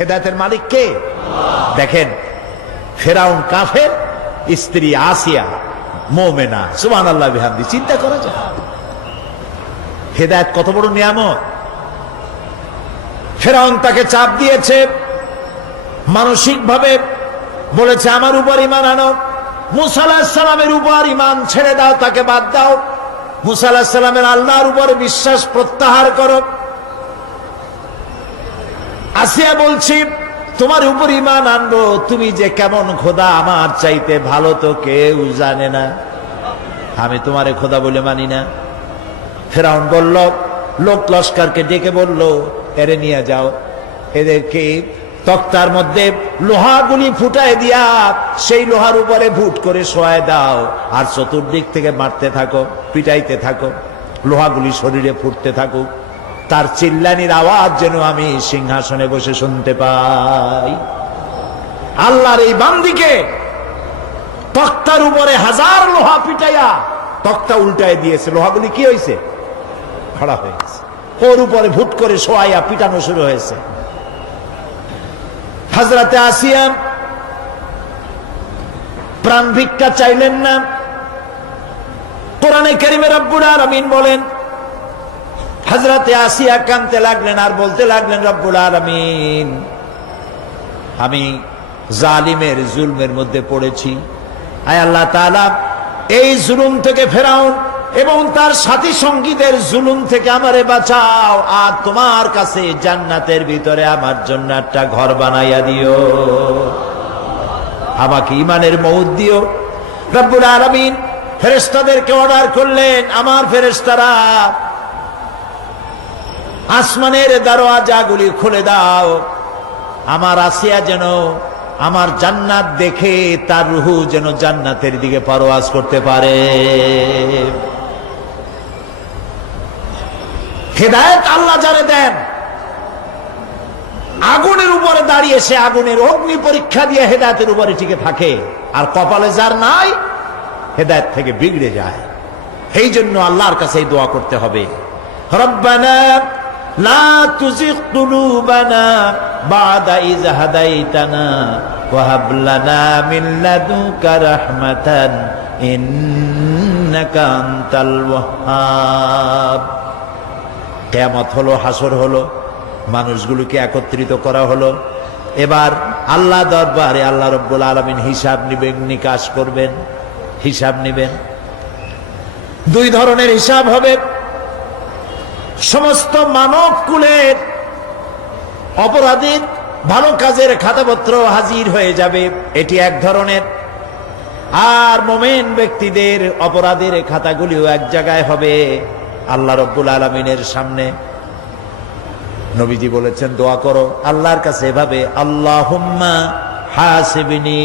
হেদায়েতের মালিক কে? দেখেন, ফেরাউন কাফের, স্ত্রী আসিয়া মুমিনা। সুবহানাল্লাহ বিহামদি। চিন্তা করা যায় হেদায়েত কত বড় নিয়ামত। ফেরাউন তাকে চাপ দিয়েছে, মানসিক ভাবে বলেছে আমার উপর ঈমান আনো, মুসা আলাইহিস সালামের উপর ঈমান ছেড়ে দাও, তাকে বাদ দাও, মুসা আলাইহিস সালামের আল্লাহর উপর বিশ্বাস প্রত্যাহার করো। আসিয়া বলছি তোমার উপর ঈমান আনবো, তুমি যে কেমন খোদা আমার চাইতে ভালো তো কেউ জানে না, আমি তোমারে খোদা বলে মানি না। ফেরাউন বলল, লোক লস্করকে ডেকে বলল, এরে নিয়ে যাও, এদেরকে তক্তার মধ্যে লোহাগুলি ফুটায় দিয়া সেই লোহার উপরে ভুট করে শোয়ায় দাও, আর চতুর্দিক থেকে মারতে থাকো, পিটাইতে থাকো, লোহাগুলি শরীরে ফুটতে থাকুক, তার চিল্লানির আওয়াজ যেন আমি সিংহাসনে বসে শুনতে পাই। আল্লাহর এই বান্দিকে তক্তার উপরে হাজার লোহা পিটাইয়া তক্তা উল্টায় দিয়েছে, লোহাগুলি কি হয়েছে? খড়া হয়ে গেছে। ওর উপরে ভুট করে শোয়াইয়া পিটানো শুরু হয়েছে। হযরতে আসিয়া প্রাণ ভিক্ষা চাইলেন না। কোরআনে কারীমে রব্বুল আলামিন বলেন, হযরতে আসিয়া কাঁদতে লাগলেন আর বলতে লাগলেন, রব্বুল আলামিন আমি জালিমের জুলমের মধ্যে পড়েছি, আয় আল্লাহ তাআলা এই জুলুম থেকে ফেরাউন এবং তার সাথী সঙ্গীদের জুলুম থেকে আমারে বাঁচাও, আর তোমার কাছে জান্নাতের ভিতরে আমার জন্য একটা ঘর বানাইয়া দিও, আমাকে ঈমানের মউত দিও। রব্বুল আলামিন ফেরেশতাদেরকে অর্ডার করলেন, আমার ফেরেশতারা আসমানের দরওয়াজাগুলি খুলে দাও, আমার আসিয়া যেন আমার জান্নাত দেখে তার রূহ যেন জান্নাতের দিকে পারওয়াজ করতে পারে। হেদায়েত আল্লাহ যারে দেন, আগুনের উপরে দাঁড়িয়ে সে আগুনের অগ্নি পরীক্ষা দিয়ে হেদায়েতের উপরে টিকে থাকে, আর কপালে যার নাই হেদায়েত থেকে বিগড়ে যায়। এই জন্য আল্লাহর কাছে এই দোয়া করতে হবে, রব্বানা লা তুজিগ কুলুবানা বা'দা ইয হাদাইতানা ওয়া হাব লানা মিন লাদুনকা রাহমাতান ইন্নাকা আনতাল ওয়াহ্হাব। কিয়ামত হলো, হাসর হলো, মানুষগুলোকে একত্রিত করা হলো। এবার আল্লাহ দরবারে আল্লাহ রাব্বুল আলামিন হিসাব নিবেন, নিকাশ করবেন, হিসাব নিবেন। দুই ধরনের হিসাব হবে। সমস্ত মানব কুলের অপরাধীর ভালো কাজের খাতাপত্র হাজির হয়ে যাবে, এটি এক ধরনের। আর মুমিন ব্যক্তিদের অপরাধের খাতাগুলিও এক জায়গায় হবে আল্লাহ রাব্বুল আলামিনের সামনে। নবীজি বলেছেন, দোয়া করো আল্লাহর কাছে এভাবে, আল্লাহুম্মা হাসিবনি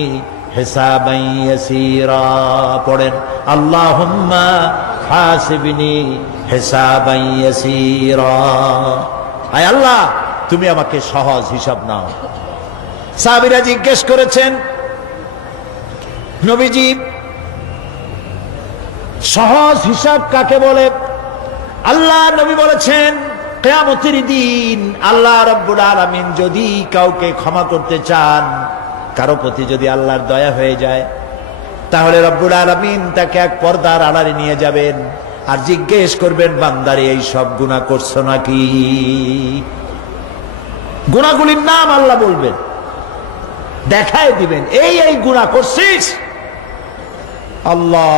হিসাবান ইয়াসীরা। পড়েন, আল্লাহুম্মা হাসিবনি হিসাবান ইয়াসীরা। আয় আল্লাহ তুমি আমাকে সহজ হিসাব নাও। সাহাবীরা জিজ্ঞেস করেছেন, নবীজি সহজ হিসাব কাকে বলে? আল্লাহ নবী বলেছেন, কিয়ামতের দিন আল্লাহ রাব্বুল আলামিন যদি কাউকে ক্ষমা করতে চান, কারো প্রতি যদি আল্লাহর দয়া হয়ে যায়, তাহলে রব্বুল আলামিন তাকে এক পর্দার আড়ালে নিয়ে যাবেন আর জিজ্ঞেস করবেন, বান্দারে এই সব গুনাহ করছো নাকি? গুনাহগুলির নাম আল্লাহ বলবেন, দেখায় দিবেন, এই এই গুনাহ করছিস। আল্লাহ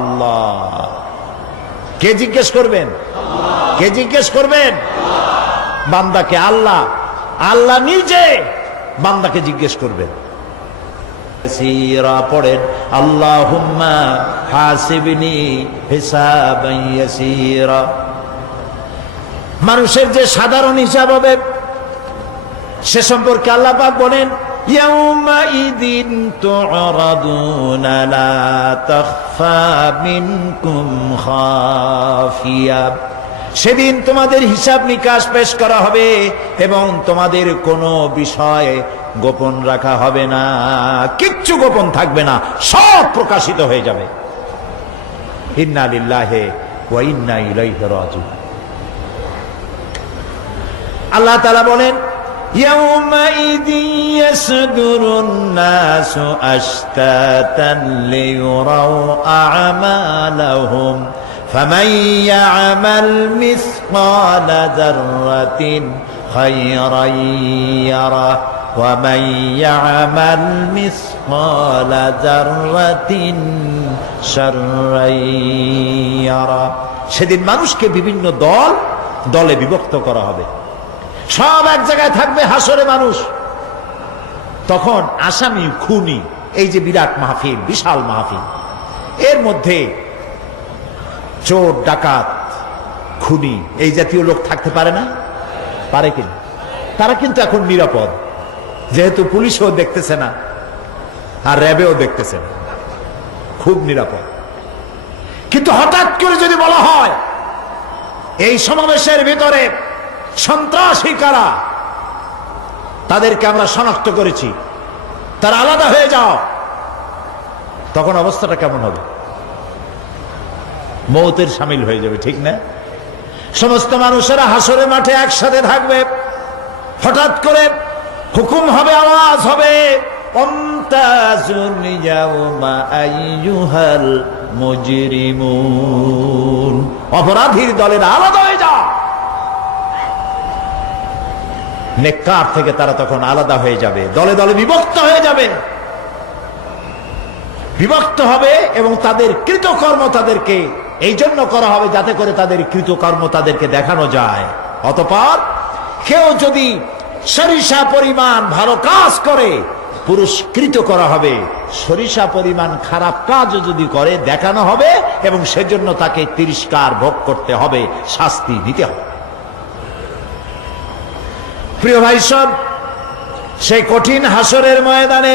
আল্লাহ। কে জিজ্ঞেস করবেন? কে জিজ্ঞেস করবেন? বান্দাকে। আল্লাহ, আল্লাহ নিজে বান্দাকে জিজ্ঞেস করবেন। পড়েন, আল্লাহুম্মা হাসিবনি হিসাবান ইয়াসীরা। মানুষের যে সাধারণ হিসাব হবে সে সম্পর্কে আল্লাহ পাক বলেন, ইয়াউমাইযিন তু'রাদুনা লা তাখফা মিনকুম খাফিয়া। সেদিন তোমাদের হিসাব নিকাশ পেশ করা হবে এবং তোমাদের কোনো বিষয় গোপন রাখা হবে না, কিচ্ছু গোপন থাকবে না, সব প্রকাশিত হয়ে যাবে। ইন্না লিল্লাহি ওয়া ইন্না ইলাইহি রাজিউন। আল্লাহ তাআলা বলেন, يومئذ يصدر الناس أشتاتا ليروا أعمالهم فمن يعمل مثقال ذرة خيرا يره ومن يعمل مثقال ذرة شرا يره। সেদিন মানুষকে বিভিন্ন দলে বিভক্ত করা হবে, সব এক জায়গায় থাকবে হাসরে মানুষ। তখন আসামি খুনি, এই যে বিরাট মাহফিল, বিশাল মাহফিল, এর মধ্যে চোর ডাকাত খুনি এই জাতীয় লোক থাকতে পারে না? পারে কিনা? তারা কিন্তু এখন নিরাপদ, যেহেতু পুলিশও দেখতেছে না আর র্যাবেও দেখতেছে না, খুব নিরাপদ। কিন্তু হঠাৎ করে যদি বলা হয় এই সমাবেশের ভিতরে সন্ত্রাসী কারা, তাদেরকে আমরা শনাক্ত করেছি, তারা আলাদা হয়ে যাও, তখন অবস্থাটা কেমন হবে? মৌতের শামিল হয়ে যাবে, ঠিক না? সমস্ত মানুষেরা হাসরের মাঠে একসাথে থাকবে, হঠাৎ করে হুকুম হবে, আওয়াজ হবে, অমতাজুল ইয়াউমা আইয়ুহাল মুজরিমুন, অপরাধীর দলেরা আলাদা হয়ে যাও। নেককার থেকে তারা তখন আলাদা হয়ে যাবে, দলে দলে বিভক্ত হয়ে যাবে, বিভক্ত হবে এবং তাদের কৃতকর্ম তাদেরকে এই জন্য করা হবে যাতে করে তাদের কৃতকর্ম তাদেরকে দেখানো যায়। অতঃপর কেউ যদি সরিষা পরিমাণ ভালো কাজ করে পুরস্কৃত করা হবে, সরিষা পরিমাণ খারাপ কাজও যদি করে দেখানো হবে এবং সেজন্য তাকে তিরস্কার ভোগ করতে হবে, শাস্তি দিতে হবে। প্রিয় ভাই সব, সেই কঠিন হাসরের ময়দানে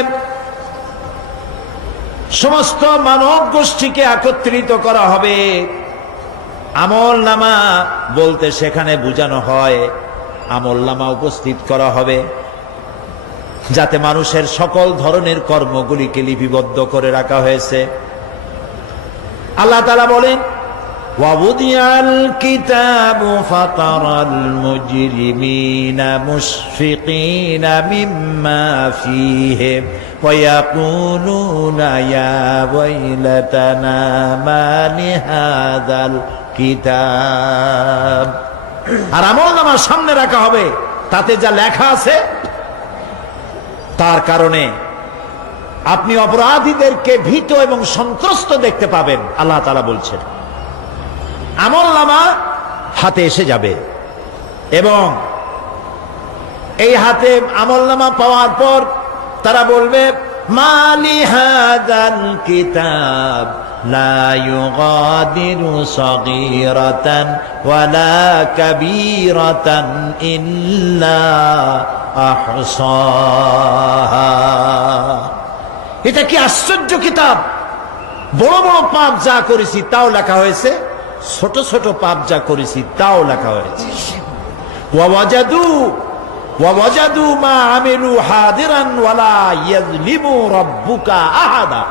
সমস্ত মানব গোষ্ঠীকে একত্রিত করা হবে। আমল নামা বলতে সেখানে বোঝানো হয় আমল নামা উপস্থিত করা হবে, যাতে মানুষের সকল ধরনের কর্মগুলিকে লিপিবদ্ধ করে রাখা হয়েছে। আল্লাহ তাআলা বলেন, وَوُضِعَ الْكِتَابُ فَتَرَى الْمُجْرِمِينَ مُشْفِقِينَ مِمَّا فِيهِ وَيَقُولُونَ يَا وَيْلَتَنَا مَا لِهَذَا الْكِتَابِ। আর আমলনামার সামনে রাখা হবে, তাতে যা লেখা আছে তার কারণে আপনি অপরাধীদেরকে ভীত এবং সন্ত্রস্ত দেখতে পাবেন। আল্লাহ তাআলা বলছেন, আমলনামা হাতে এসে যাবে এবং এই হাতে আমলনামা পাওয়ার পর তারা বলবে, মালি হাযাল কিতাব লা ইউগাদিরু সগীরাতান ওয়ালা কাবীরাতান ইল্লা আহসাহা। এটা কি আশ্চর্য কিতাব! বড় বড় পাপ যা করেছি তাও লেখা হয়েছে, ছোট ছোট পাপ যা করেছি তাও লেখা হয়েছে। ওয়াজাদু মা আমিলু হাদিরান ওয়ালা ইয়াযলিমু রাব্বুকা আহাদা।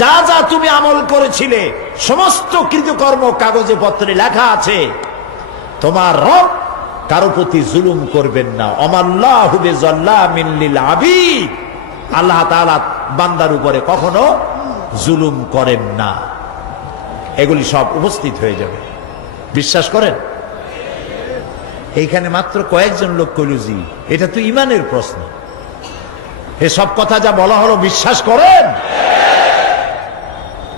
যা যা তুমি আমল করেছিলে সমস্ত কৃতকর্ম কাগজে পত্রে লেখা আছে। তোমার রব কারো প্রতি জুলুম করবেন না। আমাল্লাহু বিযাল্লামিন লিল আবিদ। আল্লাহ তাআলা বান্দার উপরে কখনো জুলুম করেন না। এগুলি সব উপস্থিত হয়ে যাবে, বিশ্বাস করেন? এইখানে মাত্র কয়েকজন লোক কইল, জি এটা তো ইমানের প্রশ্ন, এসব কথা যা বলা হলো বিশ্বাস করেন?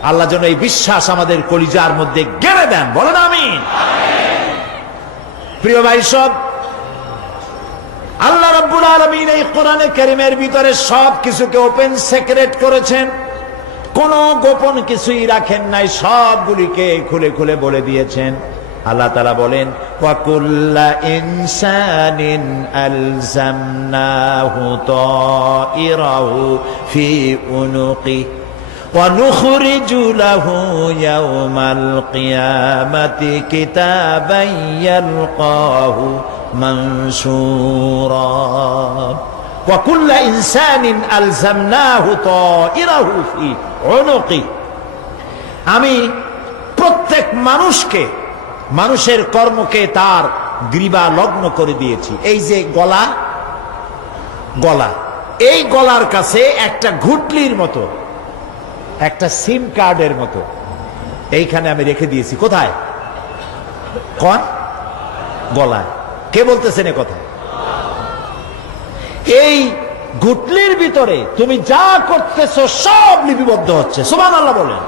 আল্লাহ যেন এই বিশ্বাস আমাদের কলিজার মধ্যে গেড়ে দেন, বলেন আমিন। প্রিয় ভাই সব, আল্লাহ রাব্বুল আলামিন এই কোরআনে কারীমের ভিতরে সব কিছুকে ওপেন সিক্রেট করেছেন, কোনো গোপন কিছুই রাখেন নাই, সবগুলিকে খুলে খুলে বলে দিয়েছেন। আল্লাহ তাআলা বলেন, ওয়া কুল্লা ইনসানিন আলজামনাহু তাইরাহু ফি উনুকি ওয়া নুখরিজু লাহু ইয়াওমাল কিয়ামাতি কিতাবান ইয়ালকাহু মানসুরা। ওয়া কুল্লা ইনসানিন আলজামনাহু তাইরাহু ফি উনুকি। আমি প্রত্যেক মানুষকে, মানুষের কর্মকে তার গ্রীবা লগ্ন করে দিয়েছি। এই যে গলা, গলা, এই গলার কাছে একটা ঘুটলির মতো, একটা সিম কার্ডের মতো এইখানে আমি রেখে দিয়েছি। কোথায়? কোন গলায়? কে বলতেছেন এ কথা? এই গুটলির ভিতরে তুমি যা করতেছো সব লিপিবদ্ধ হচ্ছে। সুবহানাল্লাহ বলেন।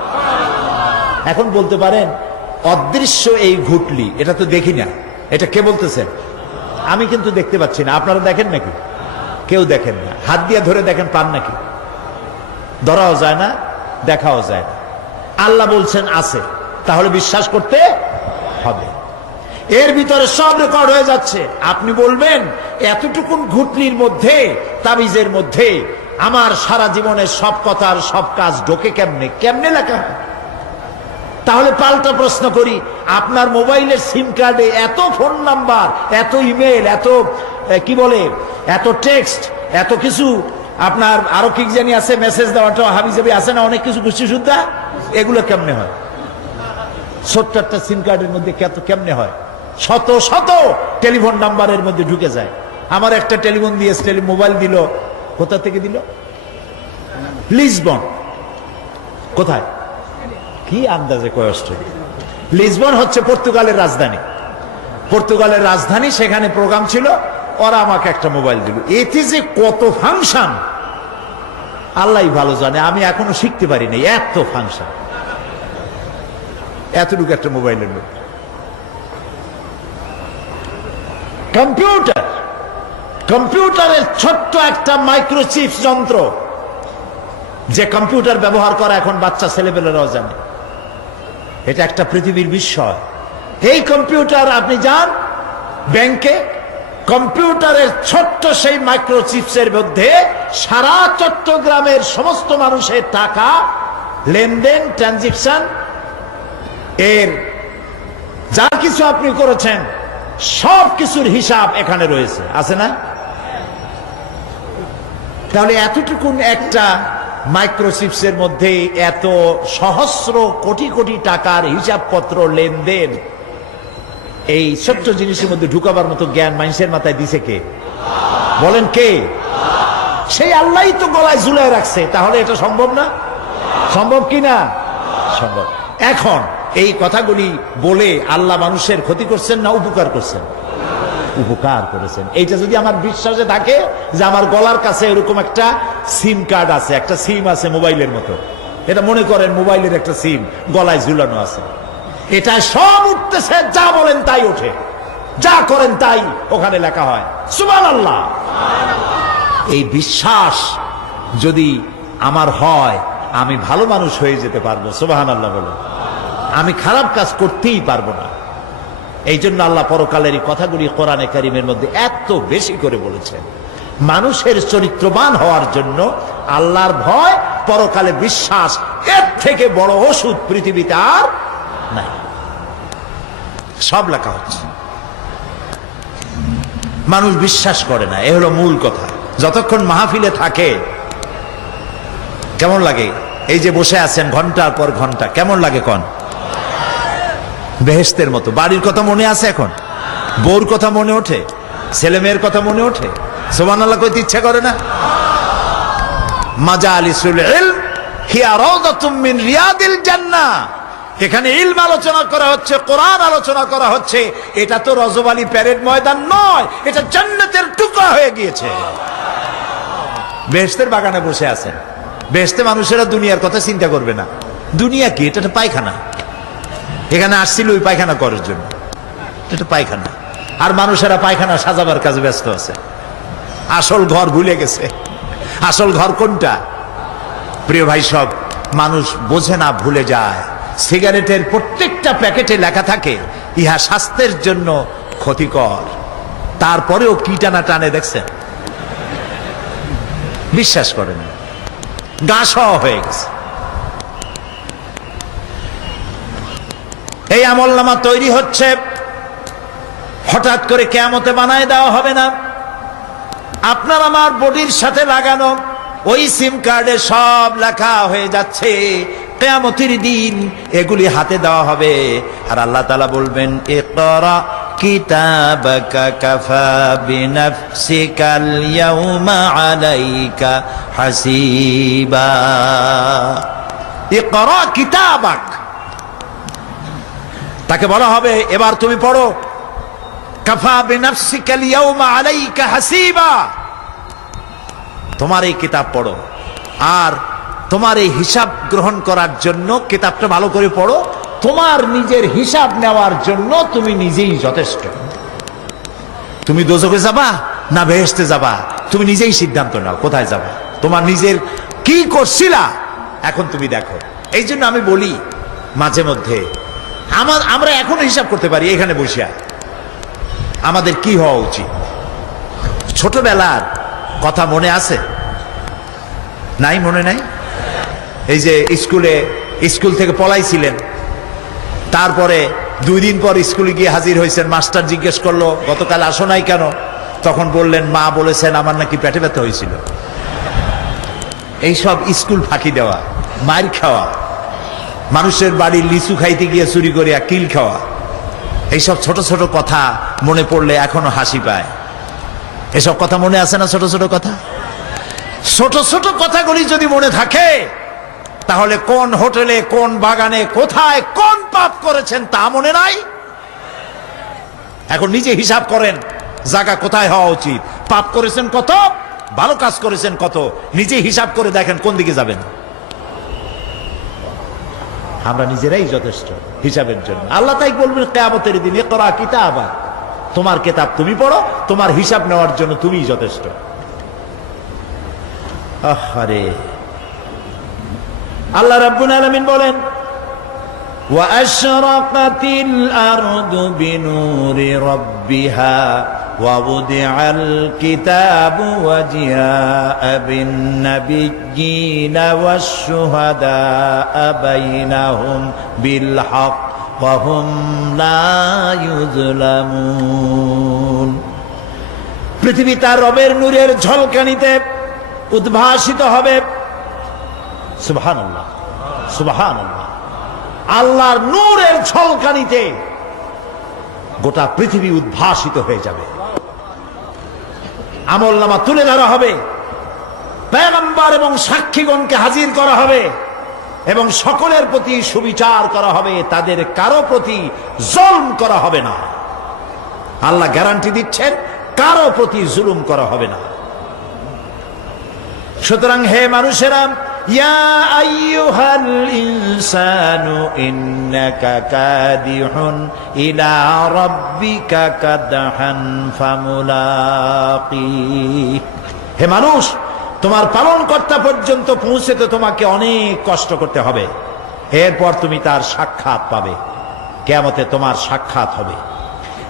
এখন বলতে পারেন অদৃশ্য এই ঘুটলি, এটা তো দেখি না, এটা কে বলতেছেন? আমি কিন্তু দেখতে পাচ্ছি না। আপনারা দেখেন নাকি? কেউ দেখেন না। হাত দিয়ে ধরে দেখেন, পান নাকি? ধরাও যায় না, দেখাও যায় না। আল্লাহ বলছেন আছে, তাহলে বিশ্বাস করতে হবে। এর ভিতরে সব রেকর্ড হয়ে যাচ্ছে। আপনি বলবেন এতটুকুন ঘুটলির মধ্যে, তাবিজের মধ্যে আমার সারা জীবনের সব কথার সব কাজ ঢোকে কেমনে? কেমনে লেখা হয়? তাহলে পাল্টা প্রশ্ন করি, আপনার মোবাইলের সিম কার্ডে এত ফোন নাম্বার, এত ইমেল, এত কি বলে, এত টেক্সট, এত কিছু, আপনার আরো কি জানি আছে, মেসেজ দেওয়াটা হাবিজাবি আছে না, অনেক কিছু গুছি সুদ্ধা, এগুলো কেমনে হয়? ছোট্ট একটা সিম কার্ডের মধ্যে কেমনে হয়? শত শত টেলিফোন নাম্বারের মধ্যে ঢুকে যায়। আমার একটা টেলিফোন দিয়ে মোবাইল দিল, কোথা থেকে দিল? লিসবন। কোথায়? কি আন্দাজে কষ্ট। লিসবন হচ্ছে পর্তুগালের রাজধানী। পর্তুগালের রাজধানী, সেখানে প্রোগ্রাম ছিল, ওরা আমাকে একটা মোবাইল দিল। এতে যে কত ফাংশন আল্লাহ ভালো জানে, আমি এখনো শিখতে পারি নাই। এত ফাংশন, এতটুকু একটা মোবাইলের মধ্যে। কম্পিউটার, কম্পিউটারের ছোট্ট একটা মাইক্রোচিপস যন্ত্র, যে কম্পিউটার ব্যবহার করা এখন বাচ্চা ছেলেপেলেরাও জানে। এটা একটা পৃথিবীর বিস্ময়। এই কম্পিউটার, আপনি যান ব্যাংকে, কম্পিউটারের ছোট্ট সেই মাইক্রোচিপসের মধ্যে সারা চট্টগ্রামের সমস্ত মানুষের টাকা লেনদেন, ট্রানজেকশন, এর যা কিছু আপনি করেছেন সব কিছুর হিসাব এখানে রয়েছে, আছে না? তাহলে এতটুকুন একটা মাইক্রোচিপসের মধ্যে এত সহস্র কোটি কোটি টাকার হিসাবপত্র, লেনদেন, এই ছোট্ট জিনিসের মধ্যে ঢুকাবার মতো জ্ঞান মানুষের মাথায় দিছে কে? বলেন কে? সেই আল্লাহই তো গলায় ঝুলায় রাখছে। তাহলে এটা সম্ভব না? সম্ভব কি না? সম্ভব। এখন এই কথাগুলি বলে আল্লাহ মানুষের ক্ষতি করছেন না উপকার করছেন? উপকার করেছেন। এইটা যদি আমার বিশ্বাসে থাকে যে আমার গলার কাছে এরকম একটা সিম কার্ড আছে, একটা সিম আছে মোবাইলের মতো, এটা মনে করেন মোবাইলের একটা সিম গলায় ঝুলানো আছে, এটা সব উঠতেছে, যা বলেন তাই ওঠে, যা করেন তাই ওখানে লেখা হয়। সুবহানাল্লাহ। এই বিশ্বাস যদি আমার হয়, আমি ভালো মানুষ হয়ে যেতে পারবো। সুবহানাল্লাহ বলে। আমি খারাপ কাজ করতেই পারবো না। এই জন্য আল্লাহ পরকালের এই কথাগুলি কোরআনে কারীমের মধ্যে এত বেশি করে বলেছেন। মানুষের চরিত্রবান হওয়ার জন্য আল্লাহর ভয়, পরকালে বিশ্বাস, এর থেকে বড় ওষুধ পৃথিবীতে আর নাই। সব লেখা হচ্ছে। মানুষ বিশ্বাস করে না, এ হলো মূল কথা। যতক্ষণ মাহফিলে থাকে কেমন লাগে? এই যে বসে আছেন ঘন্টার পর ঘন্টা, কেমন লাগে? কোন বেহেশতের মতো। বাড়ির কথা মনে আছে? এখন বউর কথা মনে ওঠে? ছেলে মেয়ের কথা মনে ওঠে? সুবহানাল্লাহ কইতে ইচ্ছা করে না? মাজালিসুল ইলম হিয়া রাউদাতুম মিন রিয়াদিল জান্নাহ। এখানে ইলম আলোচনা করা হচ্ছে, কোরআন আলোচনা করা হচ্ছে। এটা তো রজবালি প্যারেড ময়দান নয়, এটা জান্নাতের টুকরা হয়ে গিয়েছে। বেহেশতের বাগানে বসে আছেন। বেহেশতে মানুষেরা দুনিয়ার কথা চিন্তা করবে না। দুনিয়া কি? এটা একটা পায়খানা। এখানে আসছিল ওই পায়খানা করার জন্য, এটা পায়খানা। আর মানুষেরা পায়খানা সাজাবার কাজে ব্যস্ত আছে, আসল ঘর ভুলে গেছে। আসল ঘর কোনটা? প্রিয় ভাই, সব মানুষ বোঝে না, ভুলে যায়। সিগারেটের প্রত্যেকটা প্যাকেটে লেখা থাকে ইহা স্বাস্থ্যের জন্য ক্ষতিকর, তারপরেও কি টানা টানে দেখছেন? বিশ্বাস করেন, গা সহ হয়ে গেছে। এই আমলনামা তৈরি হচ্ছে, হঠাৎ করে কিয়ামতে বানায় দেওয়া হবে না। আপনার আমার বডির সাথে লাগানো ওই সিম কার্ডে সব লেখা হয়ে যাচ্ছে। কিয়ামতের দিন এগুলি হাতে দেওয়া হবে, আর আল্লাহ তাআলা বলবেন ইকরা কিতাবাকা কাফা বিনাফসিকাল ইয়াউমা আলাইকা হাসিবা। ইকরা কিতাবাক, তাকে বলা হবে এবার তুমি পড়ো। কাফা বিনাফসিকাল ইয়াউমা আলাইকা হাসিবা, তোমার এই কিতাব পড়ো, আর তোমার এই হিসাব গ্রহণ করার জন্য কিতাবটা ভালো করে পড়ো। তোমার নিজের হিসাব নেওয়ার জন্য তুমি নিজেই যথেষ্ট। তুমি দোজখে যাবা না বেহেশতে যাবা, তুমি নিজেই সিদ্ধান্ত নাও কোথায় যাবা। তোমার নিজের কি করছিলা এখন তুমি দেখো। এই জন্য আমি বলি মাঝে মধ্যে আমরা এখনো হিসাব করতে পারি এখানে বসিয়া আমাদের কি হওয়া উচিত। ছোটবেলার কথা মনে আছে? নাই, মনে নাই? এই যে স্কুল থেকে পলাইছিলেন, তারপরে 2 দিন পর স্কুলে গিয়ে হাজির হয়েছেন, মাস্টার জিজ্ঞেস করলো গতকাল আসো নাই কেন? তখন বললেন মা বলেছেন আমার নাকি পেটে ব্যথা হয়েছিল। এইসব স্কুল ফাঁকি দেওয়া, মার খাওয়া, মানুষের বাড়ির লিচু খাইতে গিয়ে চুরি করিয়া কিল খাওয়া, এইসব ছোট ছোট কথা মনে পড়লে এখনো হাসি পায়। এসব কথা মনে আছে না? ছোট ছোট কথা, ছোট ছোট কথাগুলি যদি মনে থাকে তাহলে কোন হোটেলে, কোন বাগানে, কোথায় কোন পাপ করেছেন তা মনে নাই? এখন নিজে হিসাব করেন জায়গা কোথায় হওয়া উচিত, পাপ করেছেন কত, ভালো কাজ করেছেন কত, নিজে হিসাব করে দেখেন কোন দিকে যাবেন। আমরা নিজেরাই যথেষ্ট হিসাবের জন্য। আল্লাহ তাই বলবেন কিয়ামতের দিন ইকরা কিতাবা, তোমার কিতাব তুমি পড়ো, তোমার হিসাব নেওয়ার জন্য তুমিই যথেষ্ট। আহারে, আল্লাহ রাব্বুল আলামিন বলেন ওয়া আশরাকাতিল আরদু বিনুরি রাব্বিহা ওয়া বুদিআল কিতাবু ওয়া জিআআ বিন নাবিয়্যিনা ওয়াশ শুহাদাআ বাইনাহুম বিল হক ওয়া হুম লা ইউযলামুন। পৃথিবী তার রবের নূরের ঝলকানিতে উদ্ভাসিত হবে। সুবহানাল্লাহ, সুবহানাল্লাহ। আল্লাহর নূরের ঝলকানিতে গোটা পৃথিবী উদ্ভাসিত হয়ে যাবে। আমলনামা তুলে ধরা হবে, পয়গম্বর এবং সাক্ষীগণকে হাজির করা হবে এবং সকলের প্রতি সুবিচার করা হবে, তাদের কারো প্রতি জুলুম করা হবে না। আল্লাহ গ্যারান্টি দিচ্ছেন কারো প্রতি জুলুম করা হবে না। সুতরাং হে মানুষেরা, ইয়া আইয়ুহাল ইনসানু ইন্নাকা কাদিহুন ইলা রাব্বিকা কাদহান ফামুলাকি। হে মানুষ, তোমার পালনকর্তা পর্যন্ত পৌঁছতে তোমাকে অনেক কষ্ট করতে হবে, এরপর তুমি তার সাক্ষাৎ পাবে। কিয়ামতে তোমার সাক্ষাৎ হবে।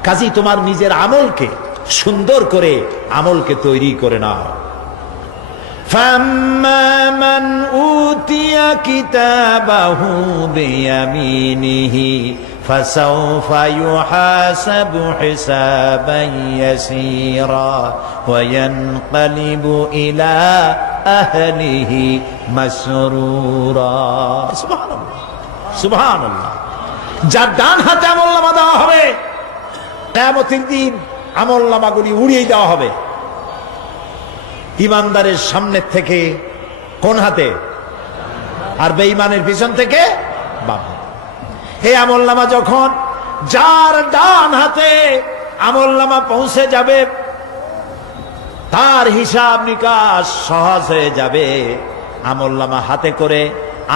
কাজেই তোমার নিজের আমলকে সুন্দর করে আমলকে তৈরি করে নাও। فَأَمَّا مَنْ أُوتِيَ كِتَابَهُ بِيَمِينِهِ فَسَوْفَ يُحَاسَبُ حِسَابًا يَسِيرًا وَيَنْقَلِبُ إِلَى أَهْلِهِ مسرورا। সুবহানাল্লাহ, সুবহানাল্লাহ। যার ডান হাতে আমলনামা দেওয়া হবে, কিয়ামতের দিন আমলনামাগুলি উড়িয়ে দেওয়া হবে। ইমানদারের সামনের থেকে কোন হাতে, আর বেঈমানের পিছন থেকে বাম হাতে। এই আমলনামা যখন যার ডান হাতে আমলনামা পৌঁছে যাবে, তার হিসাব নিকাশ সহজ হয়ে যাবে। আমলনামা হাতে করে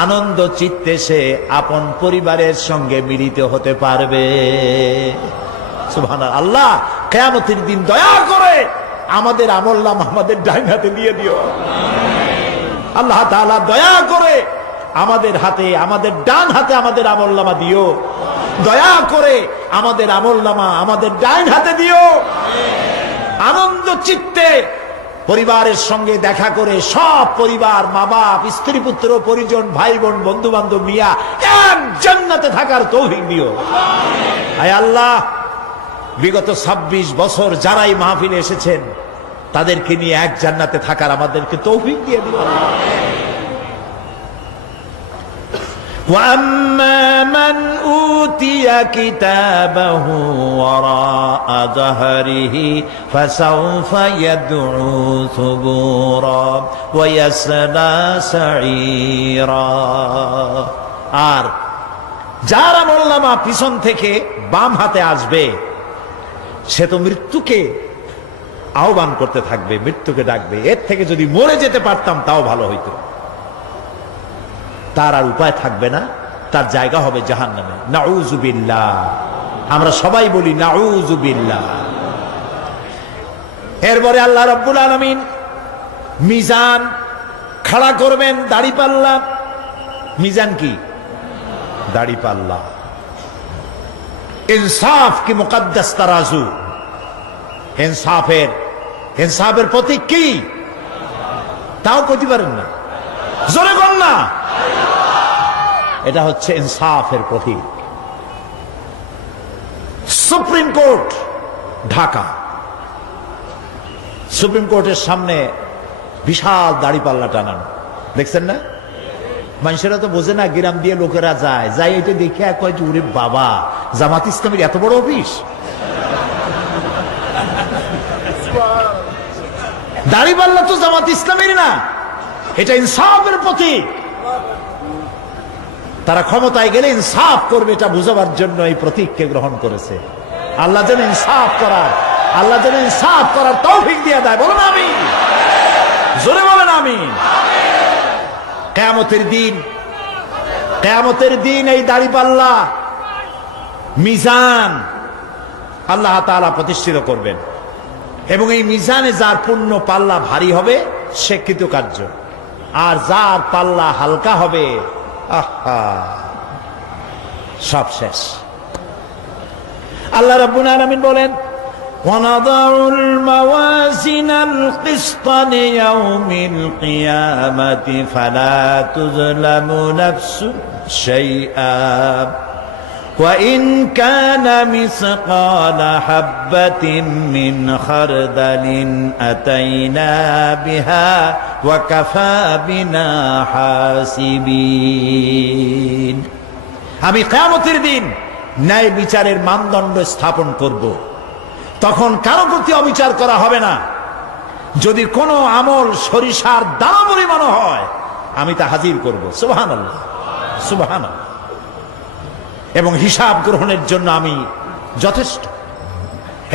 আনন্দ চিত্তে সে আপন পরিবারের সঙ্গে মিলিত হতে পারবে। সুবহানাল্লাহ। আল্লাহ কিয়ামতের দিন দয়া করে আমাদের আমলনামা আমাদের ডান হাতে দিয়ে দিও। আল্লাহ তাআলা দয়া করে আমাদের হাতে, আমাদের ডান হাতে আমাদের আমলনামা দিও। দয়া করে আমাদের আমলনামা আমাদের ডান হাতে দিও। আনন্দ চিত্তে পরিবারের সঙ্গে দেখা করে সব পরিবার, মা বাপ, স্ত্রী পুত্র পরিজন, ভাই বোন, বন্ধু বান্ধব নিয়া এক জান্নাতে থাকার তৌফিক দিও। আয় আল্লাহ, বিগত 26 বছর যারাই মাহফিলে এসেছেন তাদেরকে নিয়ে এক জান্নাতে থাকার আমাদেরকে তৌফিক দিয়ে দিও। وَأَمَّا مَنْ উতিয়া কিতাবাহু ওয়ারাআ যাহরিহি ফাসাউফা ইয়াদউ সুবুরা ওয়া ইয়াসলা সাঈরা। আর যার আমলনামা পিছন থেকে বাম হাতে আসবে সে তো মৃত্যুকে আহ্বান করতে থাকবে, মৃত্যুকে ডাকবে। এর থেকে যদি মরে যেতে পারতাম তাও ভালো হইতো। তার আর উপায় থাকবে না, তার জায়গা হবে জাহান্নামে। নাউযুবিল্লাহ। আমরা সবাই বলি নাউযুবিল্লাহ। এরপরে আল্লাহ রাব্বুল আলামিন মিজান খাড়া করবেন, দাড়িপাল্লা। মিজান কি? দাড়িপাল্লা। ইনসাফ কি মুকদ্দাস তারাজু। ইনসাফের প্রতীক কি? তাও কইতে পারেন না, জোরে বল না। এটা হচ্ছে ইনসাফের প্রতীক। সুপ্রিম কোর্ট ঢাকা, সুপ্রিম কোর্টের সামনে বিশাল দাড়িপাল্লা টানানো, দেখছেন না? মানুষেরা তো বোঝে না, গ্রাম দিয়ে লোকেরা যায়, যাই এটা দেখে কয় যে ওরে বাবা, জামাত ইসলামের এত বড় অফিস। দাড়িপাল্লা তো জামাত ইসলামের না, এটা ইনসাফের প্রতীক। তারা ক্ষমতায় গেলে ইনসাফ করবে, এটা বুঝাবার জন্য এই প্রতীককে গ্রহণ করেছে। আল্লাহ যেন ইনসাফ করার তৌফিক দিয়ে দেয়। বলুন আমিন, জোরে বলেন আমিন। কিয়ামতের দিন এই দাড়িপাল্লা মিজান আল্লাহ তাআলা প্রতিষ্ঠিত করবেন, এবং এই মিজানে যার পুণ্য পাল্লা ভারী হবে সে কৃতকার্য, আর যার পাল্লা হালকা হবে আহা সব শেষ। আল্লাহ রাব্বুল আলামিন বলেন, وَنَضَعُ الْمَوَازِينَ الْقِسْطَ لِيَوْمِ الْقِيَامَةِ فَلَا تُظْلَمُ نَفْسٌ شَيْئًا وَإِنْ كَانَ مِثْقَالَ حَبَّةٍ مِّنْ خَرْدَلٍ أَتَيْنَا بِهَا وَكَفَى بِنَا حَاسِبِينَ। আমি কিয়ামতের দিন ন্যায় বিচারের মানদণ্ড স্থাপন করব। তখন কারো প্রতি অবিচার করা হবে না। যদি কোনো আমল সরিষার দানা পরিমাণ হয় আমি তা হাজির করব। সুবহানাল্লাহ, সুবহানাল্লাহ। এবং হিসাব গ্রহণের জন্য আমি যথেষ্ট।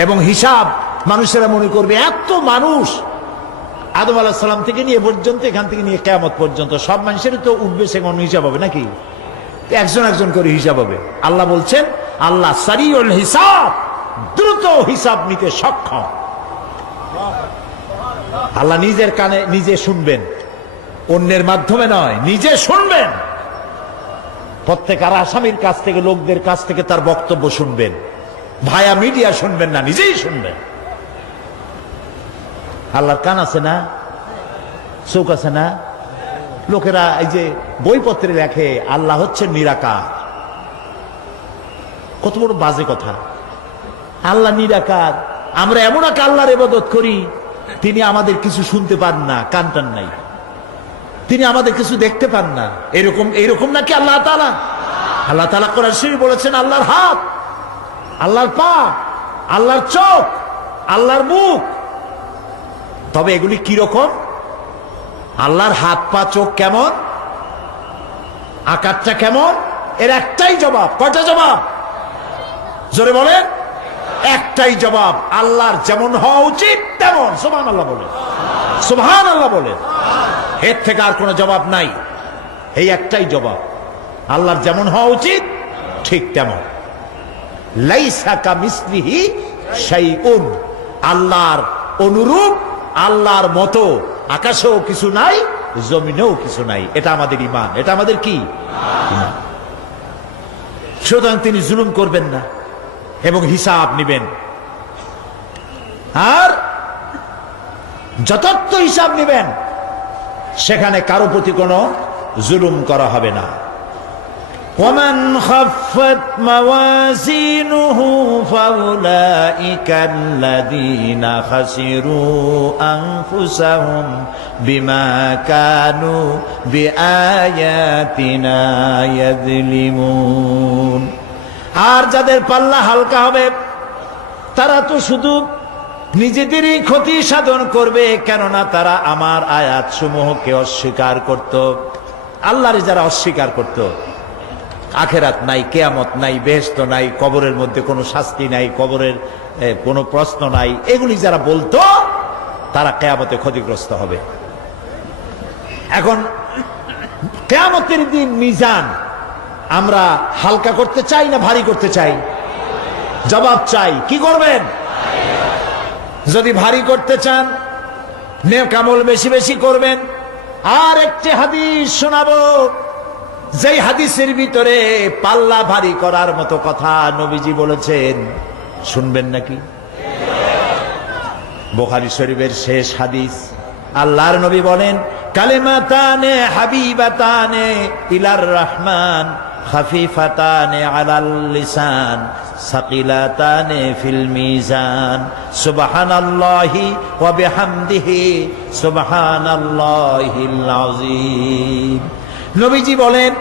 এবং হিসাব মানুষেরা মনে করবে এত মানুষ, আদম আলাইহিস সালাম থেকে নিয়ে পর্যন্ত, এখান থেকে নিয়ে কিয়ামত পর্যন্ত সব মানুষের তো উঠবে সে কোন হিসাব হবে নাকি? একজন একজন করে হিসাব হবে। আল্লাহ বলছেন, আল্লাহ সারিউল হিসাব, দ্রুত হিসাব নিতে সক্ষম। আল্লাহ নিজের কানে নিজে শুনবেন, অন্যের মাধ্যমে নয়, নিজে শুনবেন। প্রত্যেক আর আসামির কাছ থেকে, লোকদের কাছ থেকে তার বক্তব্য শুনবেন, ভায়া মিডিয়া শুনবেন না, নিজেই শুনবেন। আল্লাহর কান আছে না, চোখ আছে না? লোকেরা এই যে বইপত্রে লেখে আল্লাহ হচ্ছে নিরাকার, কত বড় বাজে কথা। আল্লাহ নিরাকার, আমরা এমন এক আল্লাহর ইবাদত করি তিনি আমাদের কিছু শুনতে পান না, কান টান নাই, তিনি আমাদের কিছু দেখতে পান না। এরকম নাকি আল্লাহ তাআলা? আল্লাহ তাআলা কোরআন শরীফে বলেছেন আল্লাহর হাত, আল্লাহর পা, আল্লাহর চোখ, আল্লাহর মুখ। তবে এগুলি কি রকম? আল্লাহর হাত, পা, চোখ কেমন, আকারটা কেমন? এর একটাই জবাব। কয়টা জবাব? জোরে বলেন। একটাই জবাব, আল্লাহর যেমন হওয়া উচিত তেমন। সুবহানাল্লাহ বলেন, সুবহানাল্লাহ বলেন। এর থেকে আর কোনো জবাব নাই, এই একটাই জবাব, আল্লাহর যেমন হওয়া উচিত ঠিক তেমন। লাইসা কামিসলিহি শাইউন, আল্লাহর অনুরূপ, আল্লাহর মতো আকাশেও কিছু নাই, জমিনেও কিছু নাই। এটা আমাদের ঈমান, এটা আমাদের কি? ঈমান। সুতরাং তিনি জুলুম করবেন না এবং হিসাব নিবেন, আর যথার্থ হিসাব নিবেন। সেখানে কারো প্রতি কোনো জুলুম করা হবে না। ومن خفت موازينه فأولئك الذين خسروا أنفسهم بما كانوا بآياتنا يظلمون। আর যাদের পাল্লা হালকা হবে তারা তো শুধু নিজেদেরই ক্ষতি সাধন করবে, কেননা তারা আমার আয়াত সমূহকে অস্বীকার করত। আল্লাহরে যারা অস্বীকার করত, আখেরাত নাই, কিয়ামত নাই, বেহেশত নাই, কবরের মধ্যে কোনো শাস্তি নাই, কবরের কোনো প্রশ্ন নাই, এগুলি যারা বলতো তারা কিয়ামতে ক্ষতিগ্রস্ত হবে। এখন কিয়ামতের দিন মিজান আমরা হালকা করতে চাই না ভারী করতে চাই? জবাব চাই। কি করবেন? যদি ভারী করতে চান নেক আমল বেশি বেশি করবেন। আর একটি হাদিস শোনাবো, যেই হাদিসের ভিতরে পাল্লা ভারী করার মতো কথা নবীজি বলেছেন, শুনবেন নাকি? বুখারী শরীফের শেষ হাদিস। আল্লাহর নবী বলেন, কালিমাতানে হাবিবাতানে ইলার রহমান খাফিফাতানে আলাল লিসান সাকিলাতানে ফিল মিজান সুবহানাল্লাহি ওয়া বিহামদিহি সুবহানাল্লাহিল আযীম। নবীজি বলেন,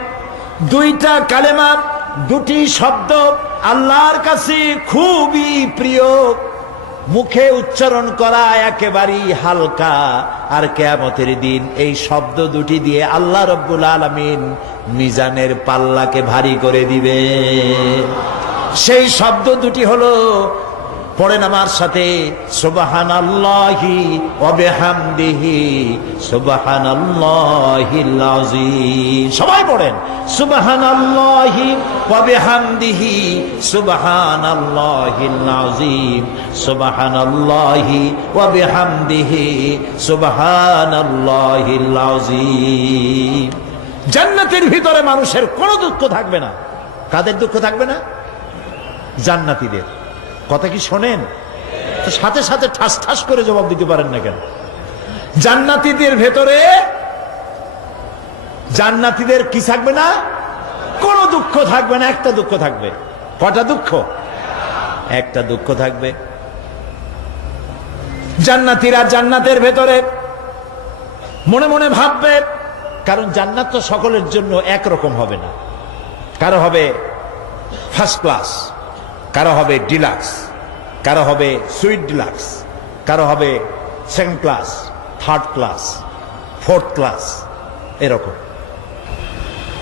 দুইটা কালেমা, দুটি শব্দ আল্লাহর কাছে খুবই প্রিয়, মুখে উচ্চারণ করা একেবারেই হালকা, আর কিয়ামতের দিন এই শব্দ দুটি দিয়ে আল্লাহ রাব্বুল আলামিন মিজানের পাল্লাকে ভারী করে দিবে। সেই শব্দ দুটি হলো, পড়েন আমার সাথে, সুবহানাল্লাহি ওয়া বিহামদিহি সুবহানাল্লাহিল আযীম। সবাই পড়েন, সুবহানাল্লাহি ওয়া বিহামদিহি সুবহানাল্লাহিল আযীম সুবহানাল্লাহি ওয়া বিহামদিহি সুবহানাল্লাহিল আযীম। জান্নাতের ভিতরে মানুষের কোনো দুঃখ থাকবে না। কাদের দুঃখ থাকবে না? জান্নাতীদের। কথা কি শোনেন? তো সাথে সাথে ঠাস ঠাস করে জবাব দিতে পারেন না কেন? জান্নাতীদের ভেতরে, জান্নাতীদের কি থাকবে না? কোনো দুঃখ থাকবে না। একটা দুঃখ থাকবে। কটা দুঃখ? একটা দুঃখ থাকবে। জান্নাতীরা জান্নাতের ভেতরে মনে মনে ভাববে, কারণ জান্নাত তো সকলের জন্য একরকম হবে না। কারো হবে ফার্স্ট ক্লাস, কারো হবে ডিলাক্স, কারো হবে সুইট ডিলাক্স, কারো হবে second class, third class, fourth class, এরকম।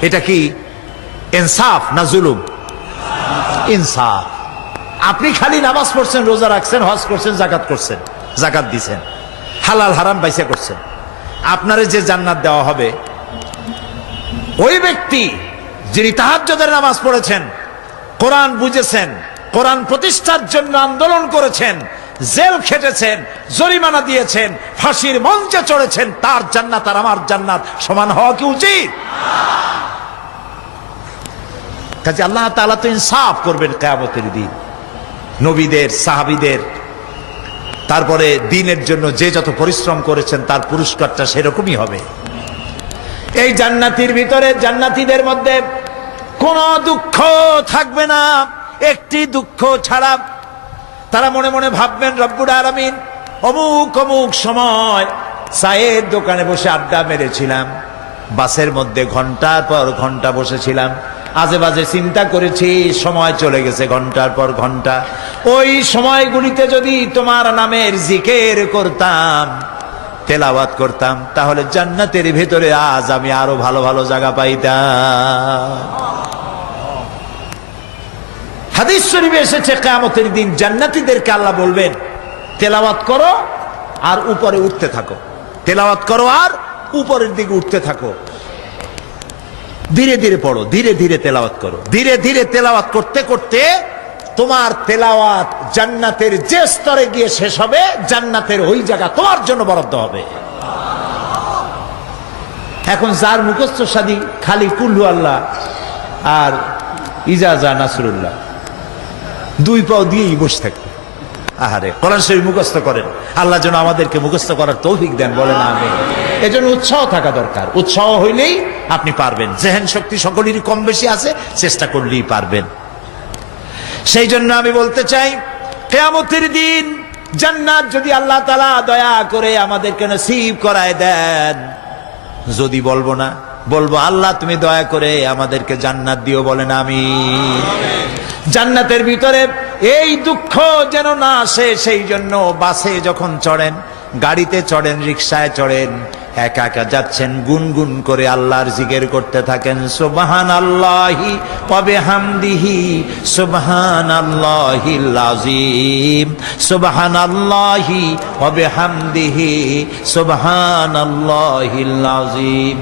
এটা কি ইনসাফ না জুলুম? ইনসাফ। আপনি খালি নামাজ পড়ছেন, রোজা রাখছেন, হজ করছেন, জাকাত করছেন, জাকাত দিছেন, হালাল হারাম বাইসা করছেন, আপনারে যে জান্নাত দেওয়া হবে, ওই ব্যক্তি যিনি তাহাজ্জুদের নামাজ পড়েছেন, কোরআন বুঝেছেন, কোরআন প্রতিষ্ঠার জন্য আন্দোলন করেছেন, জেল খেটেছেন, জরিমানা দিয়েছেন, ফাঁসির মঞ্চে চড়েছেন, তার জান্নাত আর আমার জান্নাত সমান হওয়া কি উচিত? কাজে আল্লাহ তাআলা তো ইনসাফ করবেন কিয়ামতের দিন। নবীদের, সাহাবীদের, তারপরে দ্বীনের জন্য যে যত পরিশ্রম করেছেন তার পুরস্কারটা সেরকমই হবে। এই জান্নাতের ভিতরে, জান্নাতীদের মধ্যে কোন দুঃখ থাকবে না, একটি দুঃখ ছাড়া। তারা মনে মনে ভাববেন, রব্বুল আলামিন, অমুক অমুক সময় চায়ের দোকানে বসে আড্ডা মেরেছিলাম, বাসের মধ্যে ঘন্টার পর ঘন্টা বসেছিলাম, আজে বাজে চিন্তা করেছি, সময় চলে গেছে ঘন্টার পর ঘন্টা। ওই সময়গুলিতে যদি তোমার নামের জিকির করতাম, তেলাওয়াত করতাম, তাহলে জান্নাতের ভিতরে আজ আমি আরো ভালো ভালো জায়গা পাইতাম। হাদিস শরীফে এসেছে, কিয়ামতের দিন জান্নাতীদেরকে আল্লাহ বলবেন, তেলাওয়াত করো আর উপরে উঠতে থাকো, তেলাওয়াত করো আর উপরের দিকে উঠতে থাকো, ধীরে ধীরে পড়ো, ধীরে ধীরে তেলাওয়াত করো। ধীরে ধীরে তেলাওয়াত করতে করতে তোমার তেলাওয়াত জান্নাতের যে স্তরে গিয়ে শেষ হবে, জান্নাতের ওই জায়গা তোমার জন্য বরাদ্দ হবে। এখন যার মুখস্থ সাদি খালি কুল্লু আল্লাহ আর ইজাজা নাসরুল্লাহ, দুই পাও দিয়েই বসে থাকবে। আহারে, কোরআন শরীফ মুখস্থ করেন, আল্লাহ যেন আমাদেরকে মুখস্থ করার তৌফিক দেন, বলেন আমিন। এজন্য উৎসাহ থাকা দরকার। উৎসাহ হইলেই আপনি পারবেন। জেহেন শক্তি সকলেরই কম বেশি আছে, চেষ্টা করলেই পারবেন। সেই জন্য আমি বলতে চাই, কিয়ামতের দিন জান্নাত যদি আল্লাহ তাআলা দয়া করে আমাদেরকে নসিব করায় দেন, যদি বলবো না, বলবো আল্লাহ তুমি দয়া করে আমাদেরকে জান্নাত দিও, বলেন আমিন। জান্নাতের ভিতরে এই দুঃখ যেন না আসে, সেই জন্য বাসে যখন চড়েন, গাড়িতে চড়েন, রিকশায় চড়েন, একা একা যাচ্ছেন, গুনগুন করে আল্লাহর জিকির করতে থাকেন। সুবহানাল্লাহি ওয়া বিহামদিহি সুবহানাল্লাহিল আযীম, সুবহানাল্লাহি ওয়া বিহামদিহি সুবহানাল্লাহিল আযীম,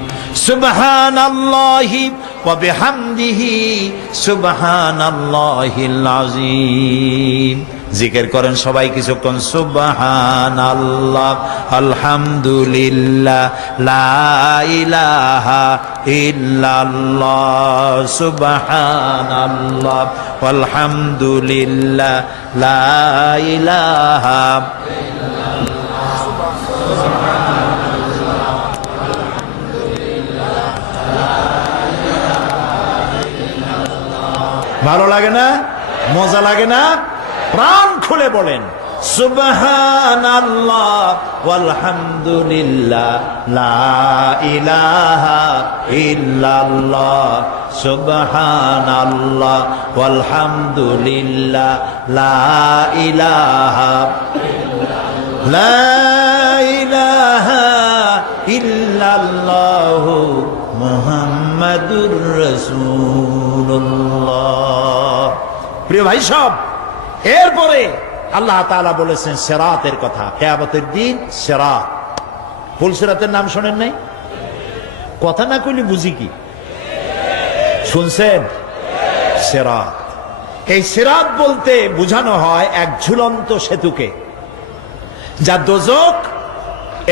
সুবহানাল্লাহি ওয়া বিহামদিহি সুবহানাল্লাহিল আযীম। জিকির করেন সবাই কিছুক্ষণ। সুবহানাল্লাহ, আলহামদুলিল্লাহ, লা ইলাহা ইল্লাল্লাহ, সুবহানাল্লাহ, আলহামদুলিল্লাহ, লা ইলাহা ভালো লাগে না? মজা লাগে না? প্রাণ খুলে বলেন সুবহানাল্লাহ ওয়ালহামদুলিল্লাহ, লা ইলাহা ইল্লাল্লাহ, সুবহানাল্লাহ ওয়ালহামদুলিল্লাহ, লা ইলাহা ইল্লাল্লাহ, মুহাম্মাদুর রাসূলুল্লাহ। প্রিয় ভাই সব, এরপরে আল্লাহ তাআলা বলেছেন সিরাতের কথা, কিয়ামতের দিন সিরাত। ফুলসিরাতের নাম শোনেন নাই? কথা না কইলে বুঝি কি? শুনছেন? সিরাত। এই সিরাত বলতে বোঝানো হয় এক ঝুলন্ত সেতুকে, যা দোজখ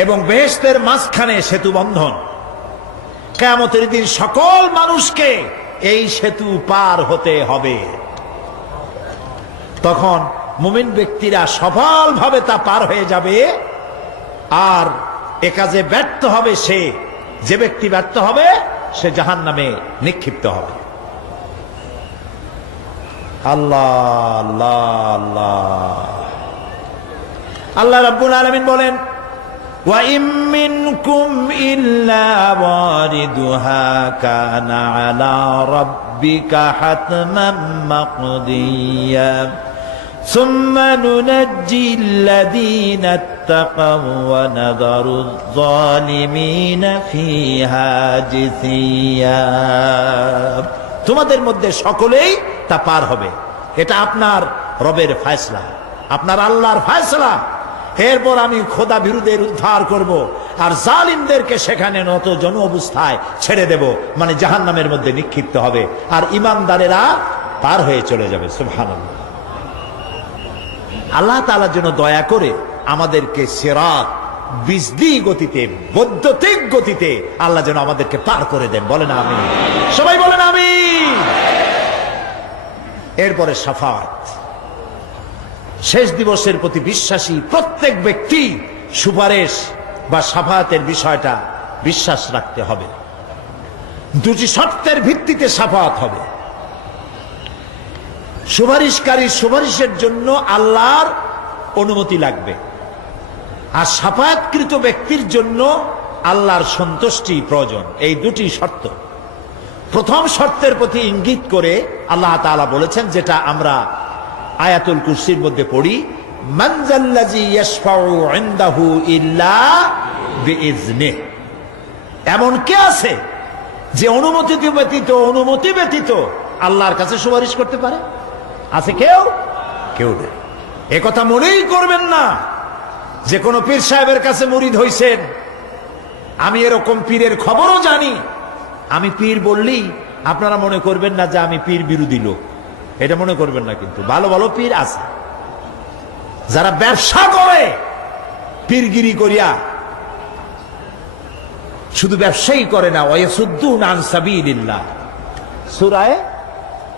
এবং বেহেশতের মাঝখানে সেতু বন্ধন। কিয়ামতের দিন সকল মানুষকে এই সেতু পার হতে হবে। তখন মুমিন ব্যক্তিরা সফলভাবে তা পার হয়ে যাবে, আর এ কাজে ব্যর্থ হবে সে, যে ব্যক্তি ব্যর্থ হবে সে জাহান্নামে নিক্ষিপ্ত হবে। আল্লাহ আল্লাহ আল্লাহ। আল্লাহ রাব্বুল আলামিন বলেন ওয়া ইম মিনকুম ইল্লা ওয়ারিদুহা কানা আলা রাব্বিকা হাতমান মাকদিয়া সুম্মা নুনাজ্জিল্লাযীনা ইত্তাকাও ওয়া নাযারুয যালিমিনা ফীহা জিসিয়া। তোমাদের মধ্যে সকলেই তা পার হবে, এটা আপনার রবের ফয়সালা, আপনার আল্লাহর ফয়সালা। এরপর আমি খোদা বিরুদ্ধের উদ্ধার করব, আর জালিমদেরকে সেখানে নত জন অবস্থায় ছেড়ে দেব, মানে জাহান্নামের মধ্যে নিক্ষিপ্ত হবে, আর ঈমানদারেরা পার হয়ে চলে যাবে। সুবহানাল্লাহ। আল্লাহ তাআলা যেন দয়া করে আমাদেরকে সিরাত বিজলি গতিতে, বৈদ্যুতিক গতিতে আল্লাহ যেন আমাদেরকে পার করে দেন, বলেন আমিন। সবাই বলেন আমিন। এরপরে শাফাত, শেষ দিবসের প্রতি বিশ্বাসী প্রত্যেক ব্যক্তি সুপারিশ বা শাফাতের বিষয়টা বিশ্বাস রাখতে হবে। দুটি শর্তের ভিত্তিতে শাফাত হবে। সুপারিশকারী সুপারিশের জন্য আল্লাহর অনুমতি লাগবে, আর শাফায়াতকৃত ব্যক্তির জন্য আল্লাহর সন্তুষ্টি প্রয়োজন। এই দুটি শর্ত। প্রথম শর্তের প্রতি ইঙ্গিত করে আল্লাহ তাআলা বলেছেন, যেটা আমরা আয়াতুল কুরসির মধ্যে পড়ি, মান যাল্লাযী ইয়াশফাউ ইনদাহু ইল্লা বিইজনিহি। এমন কে আছে যে অনুমতি ব্যতীত আল্লাহর কাছে সুপারিশ করতে পারে? আছে কেউ? কেউ নেই। এ কথা মনেই করবেন না যে কোনো পীর সাহেবের কাছে মুরিদ হইছেন, আমি এরকম পীরের খবরও জানি, আমি পীর বললেই আপনারা মনে করবেন না যে আমি পীর বিরোধী লোক, এটা মনে করবেন না। কিন্তু ভালো ভালো পীর আছে যারা ব্যবসা করে পীরগিরি করিয়া, শুধু ব্যবসায়ী করে না, ওয়ায়াসুদ্দুনা আন সাবিলিল্লাহ। সূরা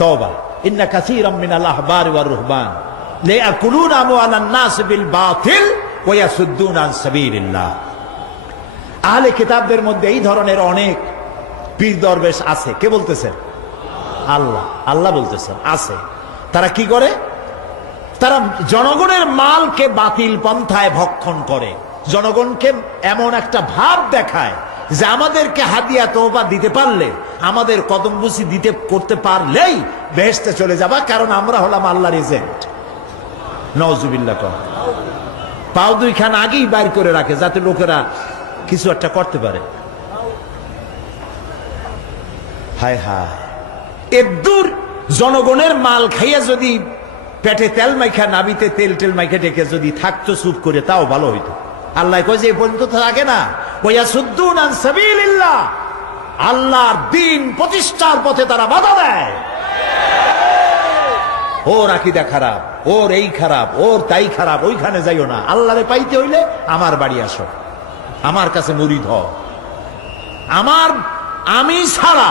তাওবা, ইন্না কাসীরাম মিনাল আহবারি ওয়ার রুহবান লিয়াকুলুনা আমওয়ালান নাস বিল বাতিল ওয়ায়াসুদ্দুনা আন সাবিলিল্লাহ। আহলে কিতাবদের মধ্যে এই ধরনের অনেক পীর দরবেশ আছে। কে বলতেছেন? আল্লাহ। আল্লাহ বলতেছেন আছে। তারা কি করে? তারা জনগণের মালকে বাতিল পন্থায় ভক্ষণ করে, জনগণকে এমন একটা ভাব দেখায় যে আমাদেরকে হাদিয়া তোহফা দিতে পারলে, আমাদের কদমবুসি দিতে করতে পারলেই বেহেশতে চলে যাবা, কারণ আমরা হলাম আল্লাহর এজেন্ট। নওজুবিল্লাহ। পাও দুইখান আগেই বাইর করে রাখে যাতে লোকেরা কিছু একটা করতে পারে। হায় হায়, এদূর জনগণের মাল খাইয়া যদি পেটে তেল মাইখা, নাবিতে তেল টেল মাইখা ডেকে যদি থাকতো চুপ করে, তাও ভালো হইতো। আল্লাহ কয় যে এই পর্যন্ত থাকে না, ওয়াসুদ্দুন আন সাবিলিল্লাহ, আল্লাহর দ্বীন প্রতিষ্ঠার পথে তারা বাধা দেয়। ওর আকীদা খারাপ, ওর এই খারাপ, ওর তাই খারাপ, ওইখানে যাইও না। আল্লাহরে পাইতে হইলে আমার বাড়ি আসো, আমার কাছে মুরিদ হও। আমি ছাড়া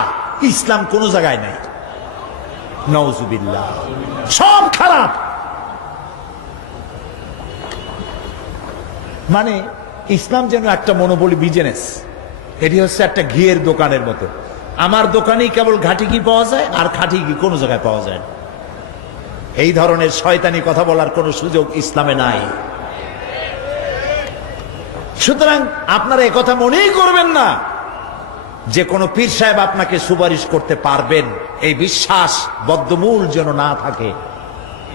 ইসলাম কোন জায়গায় নাই। নাউজুবিল্লাহ, সব খারাপ। মানে ইসলাম যেন একটা মনোবলি বিজনেস, এটি হচ্ছে একটা ঘিয়ের দোকানের মতো। আমার দোকানেই কেবল ঘাটি ঘি পাওয়া যায়, আর খাঁটি ঘি কোনো জায়গায় পাওয়া যায় না। এই ধরনের শয়তানি কথা বলার কোনো সুযোগ ইসলামে নাই। সুতরাং আপনারা একথা মনেই করবেন না যে কোনো পীর সাহেব আপনাকে সুপারিশ করতে পারবেন, এই বিশ্বাস বদ্ধমূল যেন না থাকে।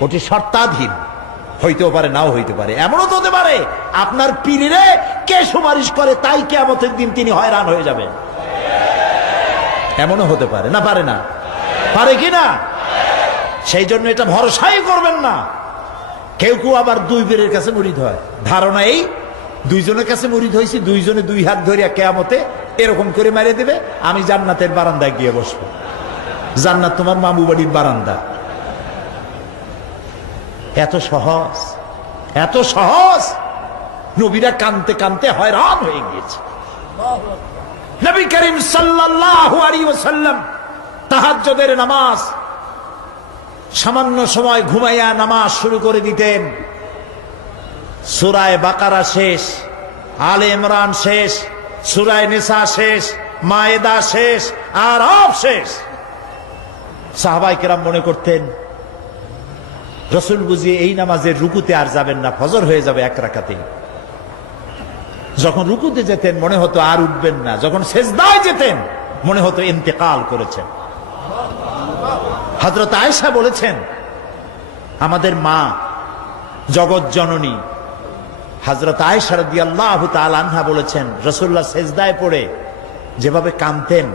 ওটি শর্তাধীন, হইতেও পারে নাও হইতে পারে। এমনও তো হতে পারে আপনার পীরে কে সুপারিশ করে তাই কিয়ামতের দিন তিনি হয়রান হয়ে যাবেন। এমনও হতে পারে, না পারে না? পারে কি না? সেই জন্য এটা ভরসাই করবেন না। কেউ কেউ আবার দুই পীরের কাছে মুরিদ হয়, ধারণা এই দুইজনের কাছে মুরিদ হয়েছি, দুইজনে দুই হাত ধরিয়া কিয়ামতে এরকম করে মারিয়ে দেবে, আমি জান্নাতের বারান্দায় গিয়ে বসবো। জান্নাত তোমার মামু বাড়ির বারান্দা। এত সহজ, এত সহজ। নবীরা কানতে কানতে হয়রান হয়ে গিয়েছে। নবী করিম সাল্লাল্লাহু আলাইহি ওয়াসাল্লাম তাহাজ্জুদের নামাজ সামান্য সময় ঘুমাইয়া নামাজ শুরু করে দিতেন। সূরা বাকারা শেষ, আলে ইমরান শেষ, সূরা নিসা শেষ, মায়েদা শেষ, আরাফ শেষ। সাহাবায়ে কেরাম মনে করতেন রাসূল বুঝি এই নামাজের রুকুতে আর যাবেন না, ফজর হয়ে যাবে এক রাকাতে। যখন রুকুতে যেতেন মনে হতো আর উঠবেন না, যখন সেজদায় যেতেন মনে হতো ইন্তেকাল করেছেন। হযরত আয়েশা বলেছেন, আমাদের মা জগৎ জননী হযরত আয়েশা রাদিয়াল্লাহু তাআলা আনহা বলেছেন, রাসূলুল্লাহ সেজদায় পড়ে যেভাবে কাঁদতেন,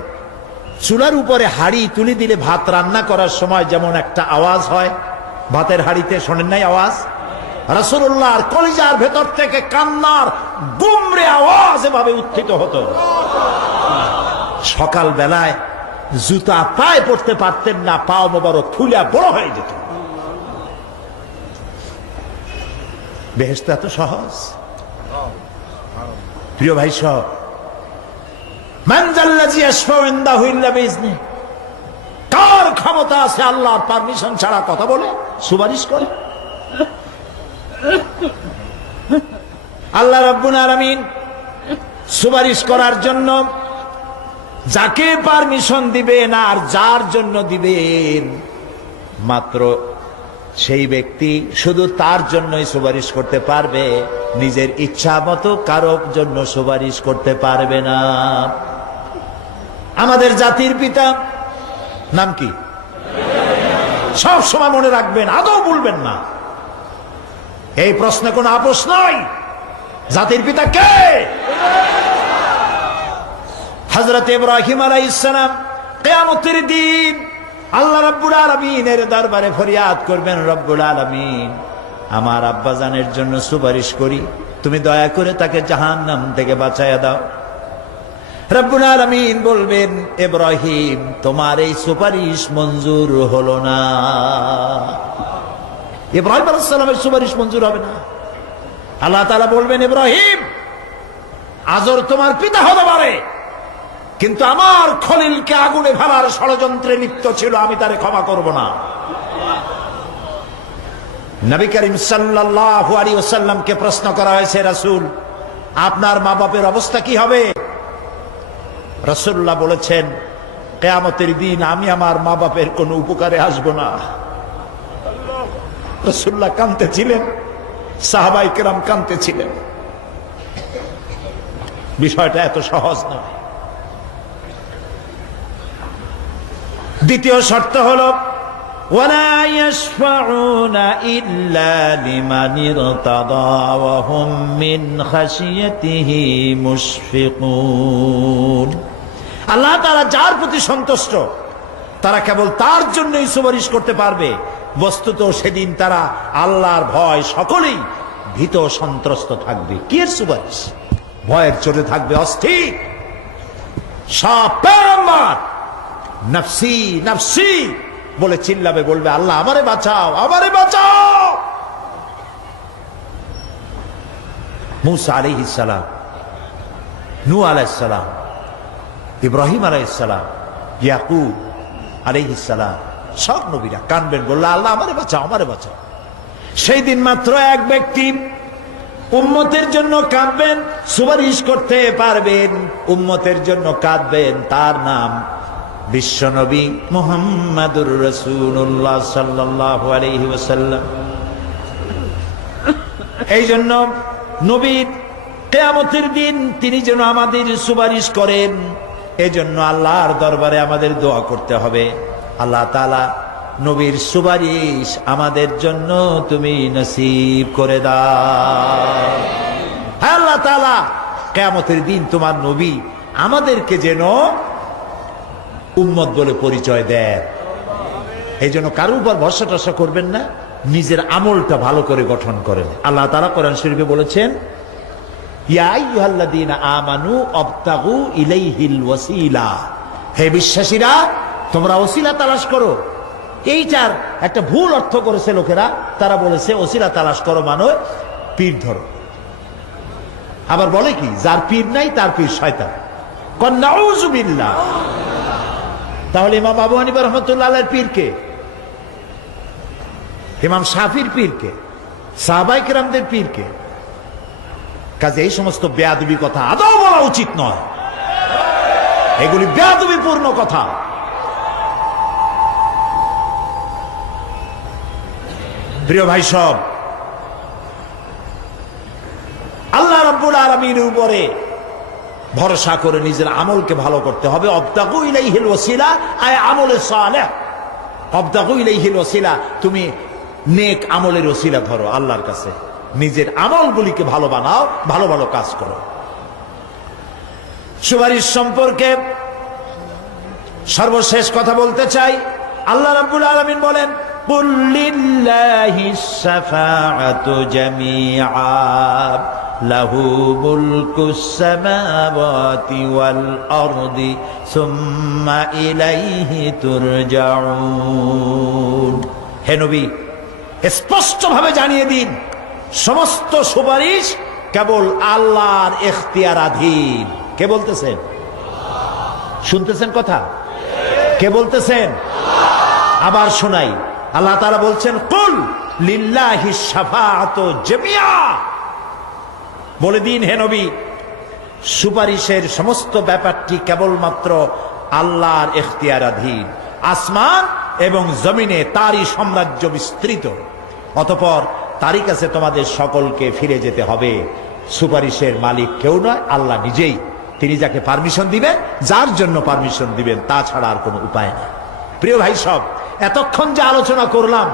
চুলার উপরে হাড়ি তুলে দিলে ভাত রান্না করার সময় যেমন একটা আওয়াজ হয়, ভাতের হাড়িতে শোনেন নাই আওয়াজ? রাসূলুল্লাহর কলিজার ভেতর থেকে কান্নার গুমরে আওয়াজ এভাবে উত্থিত হতো। সকাল বেলায় জুতা পায়ে পড়তে পারতেন না, পাও মোবারক ফুলে বড় হয়ে যেত। বেহেশত এত সহজ। প্রিয় ভাই সব, মান যাল্লাযী ইয়াশফাউ ইনদাহু ইল্লা বিইজনিহি, কার ক্ষমতা আছে আল্লাহর পারমিশন ছাড়া কথা বলে সুপারিশ করে? আল্লাহ রাব্বুল আলামিন সুপারিশ করার জন্য যাকে পারমিশন দিবেন আর যার জন্য দিবেন, মাত্র সেই ব্যক্তি শুধু তার জন্যই সুপারিশ করতে পারবে, নিজের ইচ্ছা মতো কারোর জন্য সুপারিশ করতে পারবে না। আমাদের জাতির পিতা নাম কি? সব সময় মনে রাখবেন, আদৌ ভুলবেন না। এই প্রশ্নে কোনো আপোষ নয়। জাতির পিতা কে? হযরত ইব্রাহিম আলাইহিস সালাম কিয়ামতের দিন আল্লাহ রাব্বুল আলামিনের দরবারে ফরিয়াদ করবেন, রব্বুল আলামিন আমার আব্বাজানের জন্য সুপারিশ করি, তুমি দয়া করে তাকে জাহান্নাম থেকে বাঁচায়া দাও। রব্বুল আলামিন বলবেন, ইব্রাহিম তোমার এই সুপারিশ মঞ্জুর হলো না। ইব্রাহিম আলাইহিস সালামের সুপারিশ মঞ্জুর হবে না। আল্লাহ তাআলা বলবেন, ইব্রাহিম আজর তোমার পিতা হতে পারে, কিন্তু আমার খলিলকে আগুনে ফেলার ষড়যন্ত্রে লিপ্ত ছিল, আমি তারে ক্ষমা করব না। নবী করিম সাল্লাল্লাহু আলাইহি ওয়াসাল্লামকে প্রশ্ন করা হয়েছে, রাসূল আপনার মা বাপের অবস্থা কি হবে? রাসূলুল্লাহ বলেছেন, কিয়ামতের দিন আমি আমার মা বাপের কোনো উপকারে আসব না। রাসূলুল্লাহ কাঁদতেছিলেন, সাহাবায়ে কেরাম কাঁদতেছিলেন। বিষয়টা এত সহজ নয়। দ্বিতীয় শর্ত হলো ওয়ালা ইয়াশফাউনা ইল্লা লিমান ইরতাদা ওয়া হুম মিন খাশিয়াতিহি মুশফিকুন। আল্লাহ তাআলা যার প্রতি সন্তুষ্ট তারা কেবল তার জন্যই সুপারিশ করতে পারবে। বস্তুত সেদিন তারা আল্লাহর ভয় সকলেই ভীত সন্ত্রস্ত থাকবে। কি এর সুপারিশ? ভয়ের চোটে থাকবে অস্থির। সব পয়গম্বর নফসি নফসি বলে চিল্লাবে, বলবে আল্লাহ আমারে বাঁচাও, আমারে বাঁচাও। মুসা আলাইহিস সালাম, নূহ আলাইহিস সালাম, ইব্রাহিম আলাইহিস সালাম, ইয়াকুব আলাইহিস সালাম, সব নবীরা কানবেন, বললে আল্লাহ আমারে বাঁচাও, আমারে বাঁচাও। সেই দিন মাত্র এক ব্যক্তি উম্মতের জন্য কাঁদবেন, সুপারিশ করতে পারবেন, উম্মতের জন্য কাঁদবেন, তার নাম বিশ্বনবী মুহাম্মাদুর রাসূলুল্লাহ সাল্লাল্লাহু আলাইহি ওয়াসাল্লাম। এই জন্য নবীর কিয়ামতের দিন তিনি যেন আমাদের সুপারিশ করেন, এজন্য আল্লাহর দরবারে আমাদের দোয়া করতে হবে, আল্লাহ তাআলা নবীর সুপারিশ আমাদের জন্য তুমি নসিব করে দাও। হ্যাঁ আল্লাহ তাআলা, কিয়ামতের দিন তোমার নবী আমাদেরকে যেন উম্মত বলে পরিচয় দেয়। এই জন্য কারোর উপর ভরসা টরসা করবেন না, নিজের আমলটা ভালো করে গঠন করেন। আল্লাহ তাআলা কোরআন শরীফে বলেছেন, ইয়া আইয়ুহাল্লাযীনা আমানু আবতাগু ইলাইহিল ওয়াসিলা, হে বিশ্বাসীরা তোমরা ওসিলা তালাশ করো। এইটার একটা ভুল অর্থ করেছে লোকেরা, তারা বলেছে ওসিলা তালাশ করো মানে পীর ধরো। আবার বলে কি, যার পীর নাই তার পীর শয়তান। নাউযু বিল্লাহ। তাহলে ইমাম আবু হানিফা রাহমাতুল্লাহ আলাইহির পীর কে? ইমাম শাফির পীর কে? সাহাবায়ে কেরামদের পীর কে? কাজে এই সমস্ত বেয়াদবি কথা আদৌ বলা উচিত নয়, এগুলি বেয়াদবিপূর্ণ কথা। প্রিয় ভাই সব, আল্লাহ রাব্বুল আলামিনের উপরে ভরসা করে নিজের আমলকে ভালো করতে হবে। অবতাগু ইলাইহিল ওয়াসিলা আয় আমলে সালেহ। অবতাগু ইলাইহিল ওয়াসিলা, তুমি নেক আমলের ওসিলা ধরো আল্লাহর কাছে, নিজের আমলগুলিকে ভালো বানাও, ভালো ভালো কাজ করো। সুপারিশ সম্পর্কে সর্বশেষ কথা বলতে চাই। আল্লাহ রাব্বুল আলামিন বলেন, কুল লিল্লাহিস শাফাআতু জামিআ লাহু মুলকুস সামাওয়াতি ওয়াল আরদি সুম্মা ইলাইহি তুরজাউন। হে নবী, স্পষ্টভাবে জানিয়ে দিন, সমস্ত সুপারিশ কেবল আল্লাহর ইখতিয়ারাধীন। কে বলতেছেন? শুনতেছেন কথা? কে বলতেছেন? আবার শোনাই। আল্লাহ তাআলা বলছেন, কুল লিল্লাহিস শাফাআতু জামিআ। বলে দিন হে নবী, সুপারিশের সমস্ত ব্যাপারটি কেবলমাত্র আল্লাহর ইখতিয়ারাধীন। আসমান এবং জমিনে তারই সাম্রাজ্য বিস্তৃত, অতঃপর তারই কাছে তোমাদের সকলকে ফিরে যেতে হবে। সুপারিশের মালিক কেউ নয়, আল্লাহ নিজেই। তিনি যাকে পারমিশন দিবেন, যার জন্য পারমিশন দিবেন, তাছাড়া আর কোনো উপায় নেই। প্রিয় ভাই সব, এতক্ষণ যে আলোচনা করলাম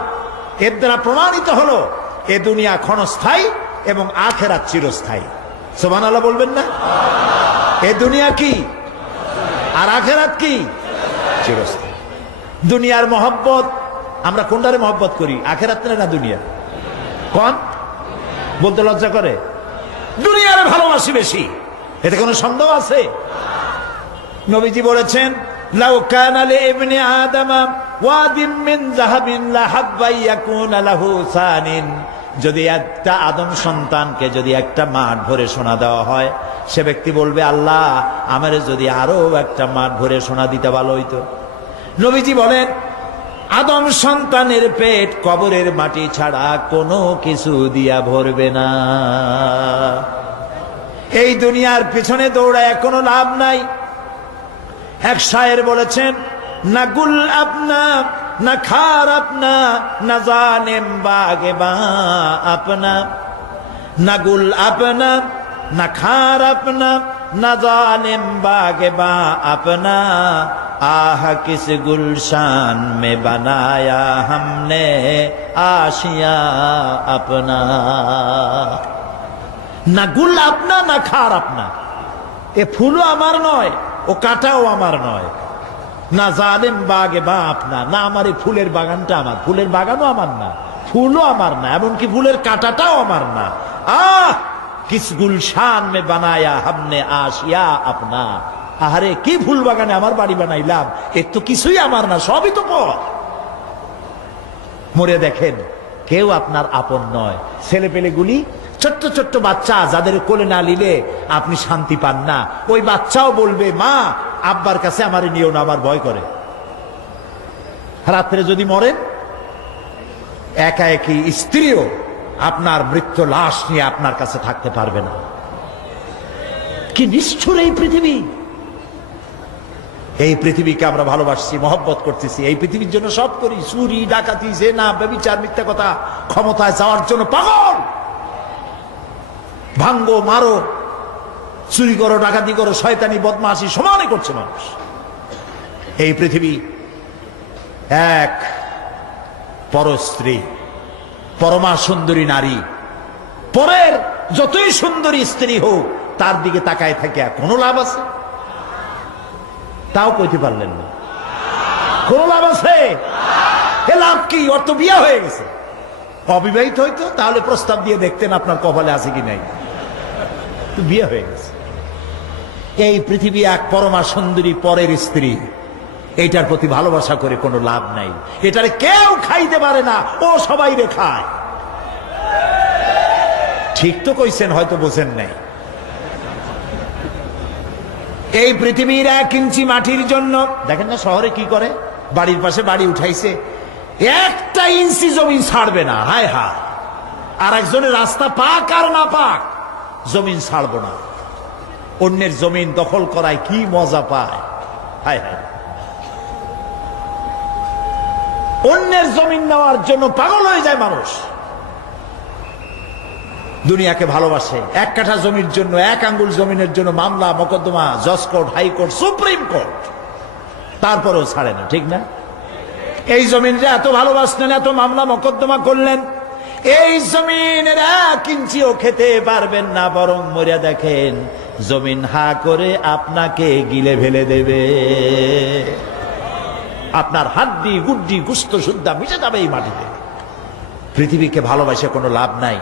এর দ্বারা প্রমাণিত হলো এ দুনিয়া ক্ষণস্থায়ী এবং আখিরাত চিরস্থায়ী। সুবহানাল্লাহ বলবেন না? এ দুনিয়া কি আর আখিরাত কি? চিরস্থায়ী। দুনিয়ার মহব্বত, আমরা কোনটারে মহব্বত করি, আখিরাত না দুনিয়া? কোন বলতে লজ্জা করে? দুনিয়ারে ভালোবাসি বেশি, এতে কোনো সন্দেহ আছে? নবীজি বলেছেন, লাউ কানা লিইবনি আদামা ওয়াদিম মিন যাহাবিন লাহাব্বা ইয়াকুনা লাহু সানিন। যদি একটা আদম সন্তানকে যদি একটা মাঠ ভরে সোনা দেওয়া হয়, সে ব্যক্তি বলবে, আল্লাহ আমারে যদি আরো একটা মাঠ ভরে সোনা দিতে ভালো হইতো। নবীজি বলেন, আদম সন্তানের পেট কবরের মাটি ছাড়া কোনো কিছু দিয়া ভরবে না। এই দুনিয়ার পিছনে দৌড়ায় কোনো লাভ নাই। এক শায়ের বলেছেন, না গুল আপনা না খার আপনা না জানেম বাগে বা আপনা, না গুল আপনা না খার আপনা न जालिम बागे बा अपना, आह किस गुलशान में बनाया हमने आशिया अपना। না গুল আপনা না খার আপনা, এ ফুলও আমার নয়, ও কাটাও আমার নয়। না জালেম বাগে বা আপনা, না আমার এই ফুলের বাগানটা আমার, ফুলের বাগানও আমার না, ফুলও আমার না, এমনকি ফুলের কাটাটাও আমার না। আহ কিস গুলশান মে বানায়া হামনে আশিয়া আপনা। আহারে কি ফুল বাগানে আমার বাড়ি বানাইলাম, এর তো কিছুই আমার না, সবই তো পর। মরে দেখেন কেউ আপনার আপন নয়। ছেলে পেলেগুলি, ছোট্ট ছোট্ট বাচ্চা যাদের কোলে না নিলে আপনি শান্তি পান না, ওই বাচ্চাও বলবে মা আব্বার কাছে আমার নিও না, আমার ভয় করে। রাত্রে যদি মরেন, একা একই স্ত্রীও আপনার মৃত্যু লাশ নিয়ে আপনার কাছে থাকতে পারবে না। কি নিষ্ঠুর এই পৃথিবী! এই পৃথিবীকে আমরা ভালোবাসছি, মহব্বত করতেছি, এই পৃথিবীর জন্য সব করি, চুরি ডাকাতি জেনা ব্যভিচার মিথ্যা কথা, ক্ষমতায় যাওয়ার জন্য পাগল। ভাঙ্গো মারো, চুরি করো, ডাকাতি করো, শয়তানি বদমাশি সমানে করছে মানুষ। এই পৃথিবী এক পরস্ত্রী, পরমা সুন্দরী নারী, পরের যতই সুন্দরী স্ত্রী হোক তার দিকে তাকায় থাকে কোনো লাভ আছে? তাও কইতে পারলেন না। কোন লাভ আছে? এ লাভ কি? ওর তো বিয়ে হয়ে গেছে। অবিবাহিত হইতো তাহলে প্রস্তাব দিয়ে দেখতেন আপনার কপালে আছে কি নাই। বিয়ে হয়ে গেছে। এই পৃথিবী এক পরমা সুন্দরী পরের স্ত্রী, এইটার প্রতি ভালোবাসা করে কোনো লাভ নাই। এটারে কেউ খাইতে পারে না, ও সবাই রে খায়। ঠিক তো কইছেন, হয়তো বোঝেন নাই। এই পৃথিবীর 1 ইঞ্চি মাটির জন্য দেখেন না শহরে কি করে, বাড়ির পাশে বাড়ি উঠাইছে, 1টা ইঞ্চি জমিন ছাড়বে না। হায় হায়! আর একজনের রাস্তা পাক আর না পাক, জমিন ছাড়বো না। অন্যের জমিন দখল করায় কি মজা পায়! হায় হায়! অন্যের জমিন নেওয়ার জন্য পাগল হয়ে যায় মানুষ। দুনিয়াকে ভালোবাসে। 1 কাঠা জমির জন্য, 1 আঙ্গুল জমিনের জন্য মামলা মোকদ্দমা, জজ কোর্ট, হাইকোর্ট, সুপ্রিম কোর্ট, তারপরেও ছাড়ে না। ঠিক না? এই জমিনটা এত ভালোবাসলেন, এত মামলা মোকদ্দমা করলেন, এই জমিনের 1 ইঞ্চিও খেতে পারবেন না, বরং মরিয়া দেখেন জমিন হা করে আপনাকে গিলে ফেলে দেবে। আপনার হাড্ডি গুড্ডি গুস্ত সুদ্ধা মিশে যাবে এই মাটিতে। পৃথিবীকে ভালোবাসে কোনো লাভ নাই।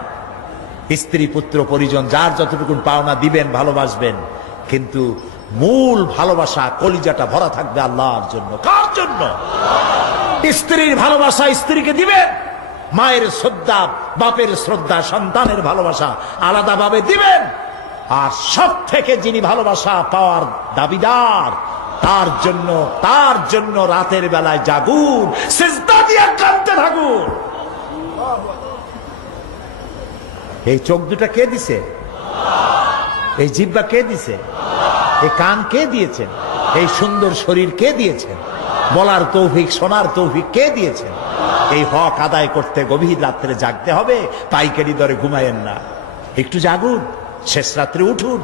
স্ত্রী পুত্র পরিজন যার যতটুকু পাওনা দিবেন, ভালোবাসবেন, কিন্তু মূল ভালোবাসা, কলিজাটা ভরা থাকবে আল্লাহর জন্য। কার জন্য? স্ত্রীর ভালোবাসা স্ত্রীকে দিবেন, মায়ের শ্রদ্ধা, বাপের শ্রদ্ধা, সন্তানের ভালোবাসা আলাদাভাবে দিবেন। আর সব থেকে যিনি ভালোবাসা পাওয়ার দাবিদার, তার জন্য রাতের বেলায় জাগুন, সিজদা দিয়ে কাঁদতে থাকুন। এই চোখ দুটা কে দিছে? এই জিহ্বা কে দিছে? এই কান কে দিয়েছেন? এই সুন্দর শরীর কে দিয়েছেন? বলার তৌফিক, শোনার তৌফিক কে দিয়েছেন? এই হক আদায় করতে গভীর রাত্রে জাগতে হবে, পাইকারি দরে ঘুমায়েন না, একটু জাগুন, শেষ রাত্রে উঠুন,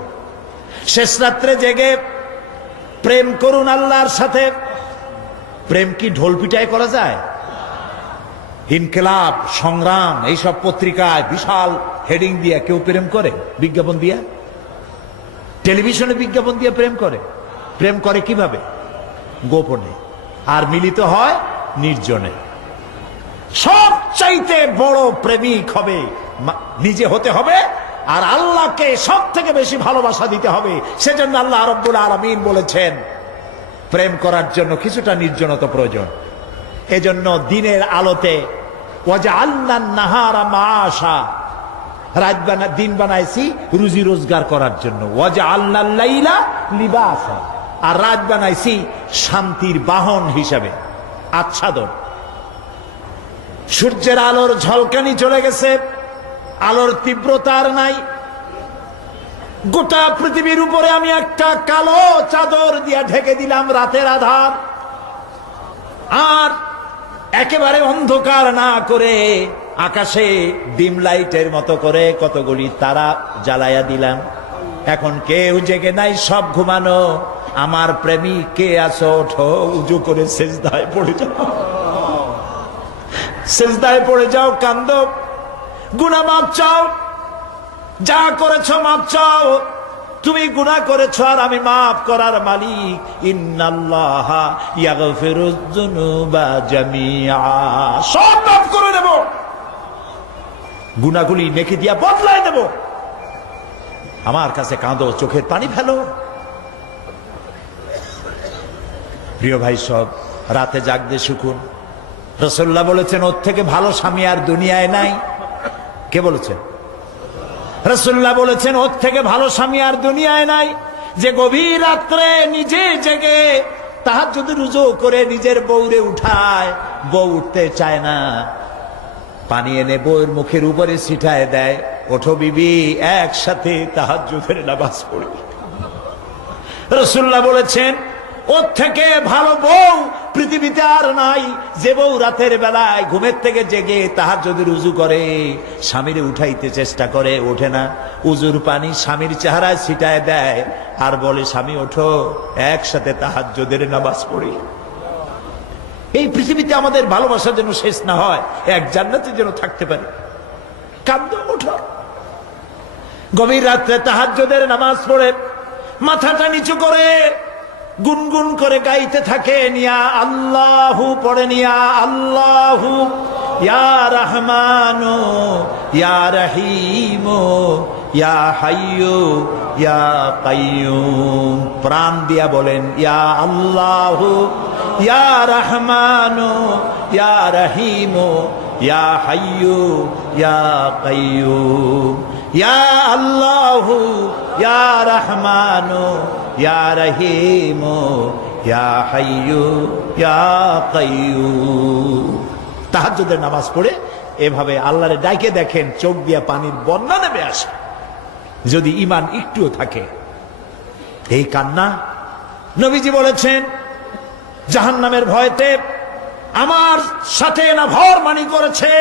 শেষ রাত্রে জেগে প্রেম করুন আল্লাহর সাথে। প্রেম কি ঢোল পিটায় করা যায়? ইনকিলাব, সংগ্রাম, এইসব পত্রিকায় বিশাল হেডিং দিয়ে কেউ প্রেম করে? বিজ্ঞাপন দিয়া, টেলিভিশনে বিজ্ঞাপন দিয়ে প্রেম করে? প্রেম করে কিভাবে? গোপনে। আর মিলিত হয় নির্জনে। সবচাইতে বড় প্রেমিক হবে নিজে হতে হবে, আর আল্লাহকে সব থেকে বেশি ভালোবাসা দিতে হবে। সেজন্য আল্লাহ রাব্বুল আলামিন বলেছেন প্রেম করার জন্য কিছুটা নির্জনতা প্রয়োজন। এজন্য দিনের আলোতে ওয়াজআলনান নাহারা মাআশা, দিন বানাইছি রুজি রোজগার করার জন্য। ওয়াজআলনাল লাইলা লিবাসা, আর রাত বানাইছি শান্তির বাহন হিসাবে, আচ্ছাদন। সূর্যের আলোর ঝলকানি চলে গেছে, আলোর তীব্রতার নাই। গোটা পৃথিবীর উপরে আমি একটা কালো চাদর দিয়া ঢেকে দিলাম রাতের আধার, আর একেবারে অন্ধকার না করে আকাশে ডিম লাইটের মতো করে কতগুলি তারা জ্বালাইয়া দিলাম। এখন কেউ জেগে নাই, সব ঘুমানো। আমার প্রেমিক কে আছো, ওঠো, উজু করে সেজদায় পড়ে যাও, সেজদায় পড়ে যাও, কান্দো, গুনাহ মাপ চাও, যা করেছো মাপ চাও। তুমি গুনাহ করেছো আর আমি মাফ করার মালিক। ইন্নাল্লাহা ইয়াগফিরুয যুনুবা জামিআ, সব মাফ করে দেব, গুনাহগুলি নেকি দিয়া বদলায় দেব। আমার কাছে কাঁদো, চোখের পানি ফেলো। প্রিয় ভাই, সব রাতে জাগতে শিখুন। রাসূলুল্লাহ বলেছেন, ওর থেকে ভালো স্বামী আর দুনিয়ায় নাই। কে বলেছেন? রাসূলুল্লাহ বলেছেন, ওর থেকে ভালো স্বামী আর দুনিয়ায় নাই, যে গভীর রাত্রে নিজে জেগে তাহাজ্জুদ রুজু করে নিজের বউরে উঠায়। বউ উঠতে চায় না, পানি এনে বউয়ের মুখের উপরে ছিটায় দেয়, ওঠো বিবি, একসাথে তাহাজ্জুদের নামাজ পড়ি। রাসূলুল্লাহ বলেছেন, ওর থেকে ভালো বউ পৃথিবীতে আর নাই, যে বউ রাতের বেলায় ঘুমের থেকে জেগে তাহাজ্জুদের উজু করে, স্বামীরে উঠাইতে চেষ্টা করে, ওঠে না, উজুর পানি স্বামীর চেহারায় ছিটায় দেয় আর বলে, স্বামী ওঠো, একসাথে তাহাজ্জুদের নামাজ পড়ি। এই পৃথিবীতে আমাদের ভালোবাসা যেন শেষ না হয়, এক জান্নাতে যেন থাকতে পারে। কাঁদো, ওঠো। গভীর রাত্রে তাহাজ্জুদের নামাজ পড়ে মাথাটা নিচু করে গুনগুন করে গাইতে থাকেন, ইয়া আল্লাহু পড়েন, ইয়া আল্লাহু, ইয়া রহমানু, ইয়া রহিমু, ইয়া হাইয়ু, ইয়া কাইয়ুম। প্রাণ দিয়া বলেন, ইয়া আল্লাহু, ইয়া রহমানু, ইয়া রহিমু, ইয়া হাইয়ু, ইয়া কাইয়ুম। ইয়া আল্লাহু, ইয়া রহমানু, ইয়া রহিমু, ইয়া হাইয়ু, ইয়া কাইয়ুম। তাহাজ্জুদের নামাজ পড়ে এভাবে আল্লাহরে ডাকে দেখেন, চোখ দিয়া পানির বন্যা নেমে আসে, যদি ঈমান একটুও থাকে। এই কান্না, নবীজি বলেছেন, জাহান্নামের ভয়তে আমার সাথে না ভরমানি করেছে।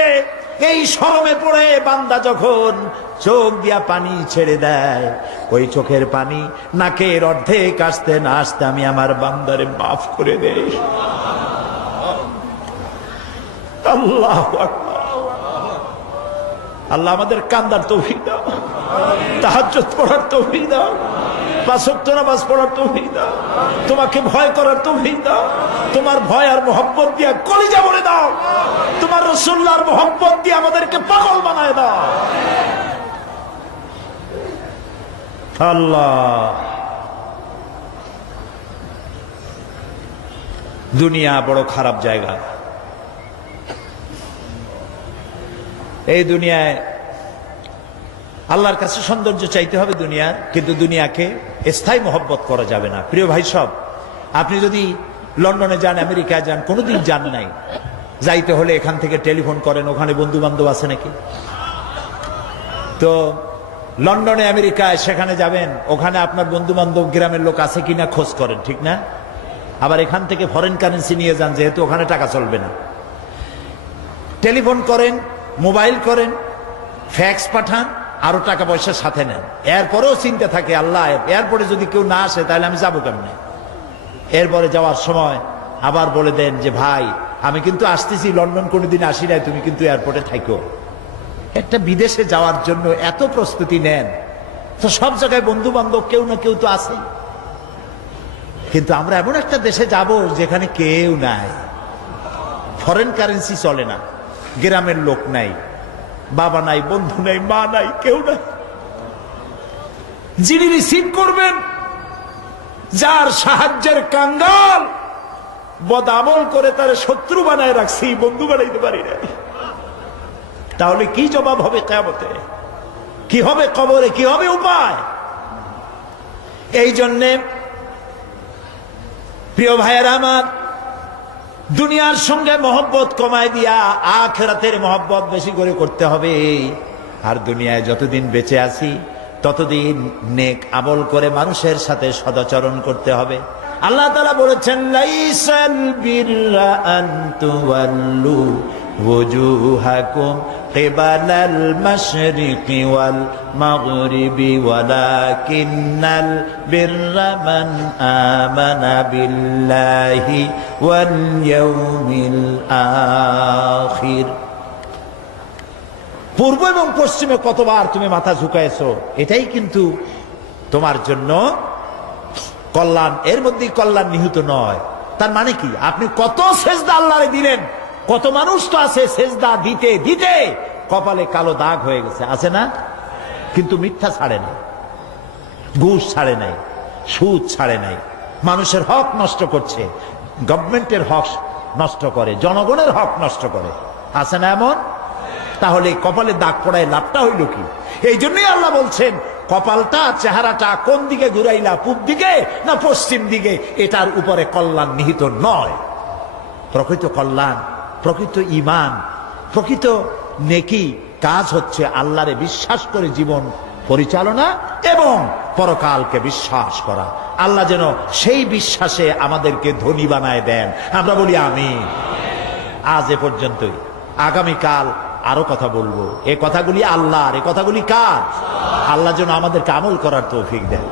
এই শরমে পড়ে বান্দা যখন চোখ দিয়া পানি ছেড়ে দেয়, ওই চোখের পানি নাকের অর্ধেক আসতে না আসতে আমি আমার বান্দারে মাফ করে দেই। আল্লাহু আকবার। আল্লাহ আমাদের কান্দার তৌফিক দাও, তাহাজ্জুদ পড়ার তৌফিক দাও, পাঁচ ওয়াক্ত নামাজ পড়ার তৌফিক দাও, তোমাকে ভয় করার তৌফিক দাও, তোমার ভয় আর মোহব্বত দিয়া কলিজা ভরে দাও, তোমার রাসূলুল্লাহর মোহব্বত দিয়ে আমাদেরকে পাগল বানায় দাও। আল্লাহ, দুনিয়া বড় খারাপ জায়গা। এই দুনিয়ায় আল্লাহর কাছে সৌন্দর্য চাইতে হবে দুনিয়ার, কিন্তু দুনিয়াকে স্থায়ী মহব্বত করা যাবে না। প্রিয় ভাই, সব আপনি যদি লন্ডনে যান, আমেরিকায় যান, কোনোদিন যান নাই, যাইতে হলে এখান থেকে টেলিফোন করেন, ওখানে বন্ধু বান্ধব আছে নাকি? তো লন্ডনে, আমেরিকায় সেখানে যাবেন, ওখানে আপনার বন্ধু বান্ধব গ্রামের লোক আছে কিনা খোঁজ করেন, ঠিক না? আবার এখান থেকে ফরেন কারেন্সি নিয়ে যান, যেহেতু ওখানে টাকা চলবে না। টেলিফোন করেন, মোবাইল করেন, ফ্যাক্স পাঠান, আরো টাকা পয়সা সাথে নেন। এরপরেও চিন্তা থাকে, আল্লাহ, এরপরে যদি কেউ না আসে তাহলে আমি যাবো কেমনে? এরপরে যাওয়ার সময় আবার বলে দেন যে, ভাই আমি কিন্তু আসতেছি, লন্ডন কোনোদিন আসি নাই, তুমি কিন্তু এয়ারপোর্টে থাকো। একটা বিদেশে যাওয়ার জন্য এত প্রস্তুতি নেন, তো সব জায়গায় বন্ধু বান্ধব কেউ না কেউ তো আছে। কিন্তু আমরা এমন একটা দেশে যাব যেখানে কেউ নাই, ফরেন কারেন্সি চলে না, গ্রামের লোক নাই, বাবা নাই, বন্ধু নাই, মা নাই, কেউ নাই। যিনি রিসিভ করবেন, যার সাহায্যের কাঙ্গাল, বদামল করে তার শত্রু বানায় রাখছি, বন্ধু বানাইতে পারি না। তাহলে কি জবাব হবে কিয়ামতে? কি হবে কবরে? কি হবে উপায়? এই জন্যে প্রিয় ভাইয়েরা আমার, দুনিয়ার সঙ্গে মহব্বত কমায় দিয়া আখিরাতের মহব্বত বেশি করে করতে হবে। আর দুনিয়ায় যতদিন বেঁচে আছি ততদিন নেক আমল করে মানুষের সাথে সদাচরণ করতে হবে। আল্লাহ তাআলা বলেছেন, লাইসাল বিররা আন তুওয়াল্লু وجوهكم قبل المشرق والمغرب ولكن البر من آمن بالله واليوم الآخر পূর্ব এবং পশ্চিমে কতবার তুমি মাথা ঝুঁকাইছো, এটাই কিন্তু তোমার জন্য কল্যাণ। এর মধ্যে কল্যাণ নিহিত নয়। তার মানে কি, আপনি কত সেজদা আল্লাহরে দিলেন, কত মানুষ তো আছে সেজদা দিতে দিতে কপালে কালো দাগ হয়ে গেছে, আছে না? কিন্তু মিথ্যা ছাড়ে নাই, ঘুষ ছাড়ে নাই, সুদ ছাড়ে নাই, মানুষের হক নষ্ট করছে, গভর্নমেন্টের হক নষ্ট করে, জনগণের হক নষ্ট করে, আছে না এমন? তাহলে কপালে দাগ পড়ায় লাভটা হইল কি? এই জন্যই আল্লাহ বলছেন কপালটা, চেহারাটা কোন দিকে ঘুরাইলা, পূব দিকে না পশ্চিম দিকে, এটার উপরে কল্যাণ নিহিত নয়। প্রকৃত কল্যাণ, প্রকৃত ঈমান, প্রকৃত নেকি কাজ হচ্ছে আল্লাহরে বিশ্বাস করে জীবন পরিচালনা এবং পরকালকে বিশ্বাস করা। আল্লাহ যেন সেই বিশ্বাসে আমাদেরকে ধনী বানায় দেন, আমরা বলি আমিন। আজ এ পর্যন্তই, আগামীকাল আরো কথা বলবো। এই কথাগুলি আল্লাহর, এই কথাগুলি কার? আল্লাহ যেন আমাদেরকে আমল করার তৌফিক দেন।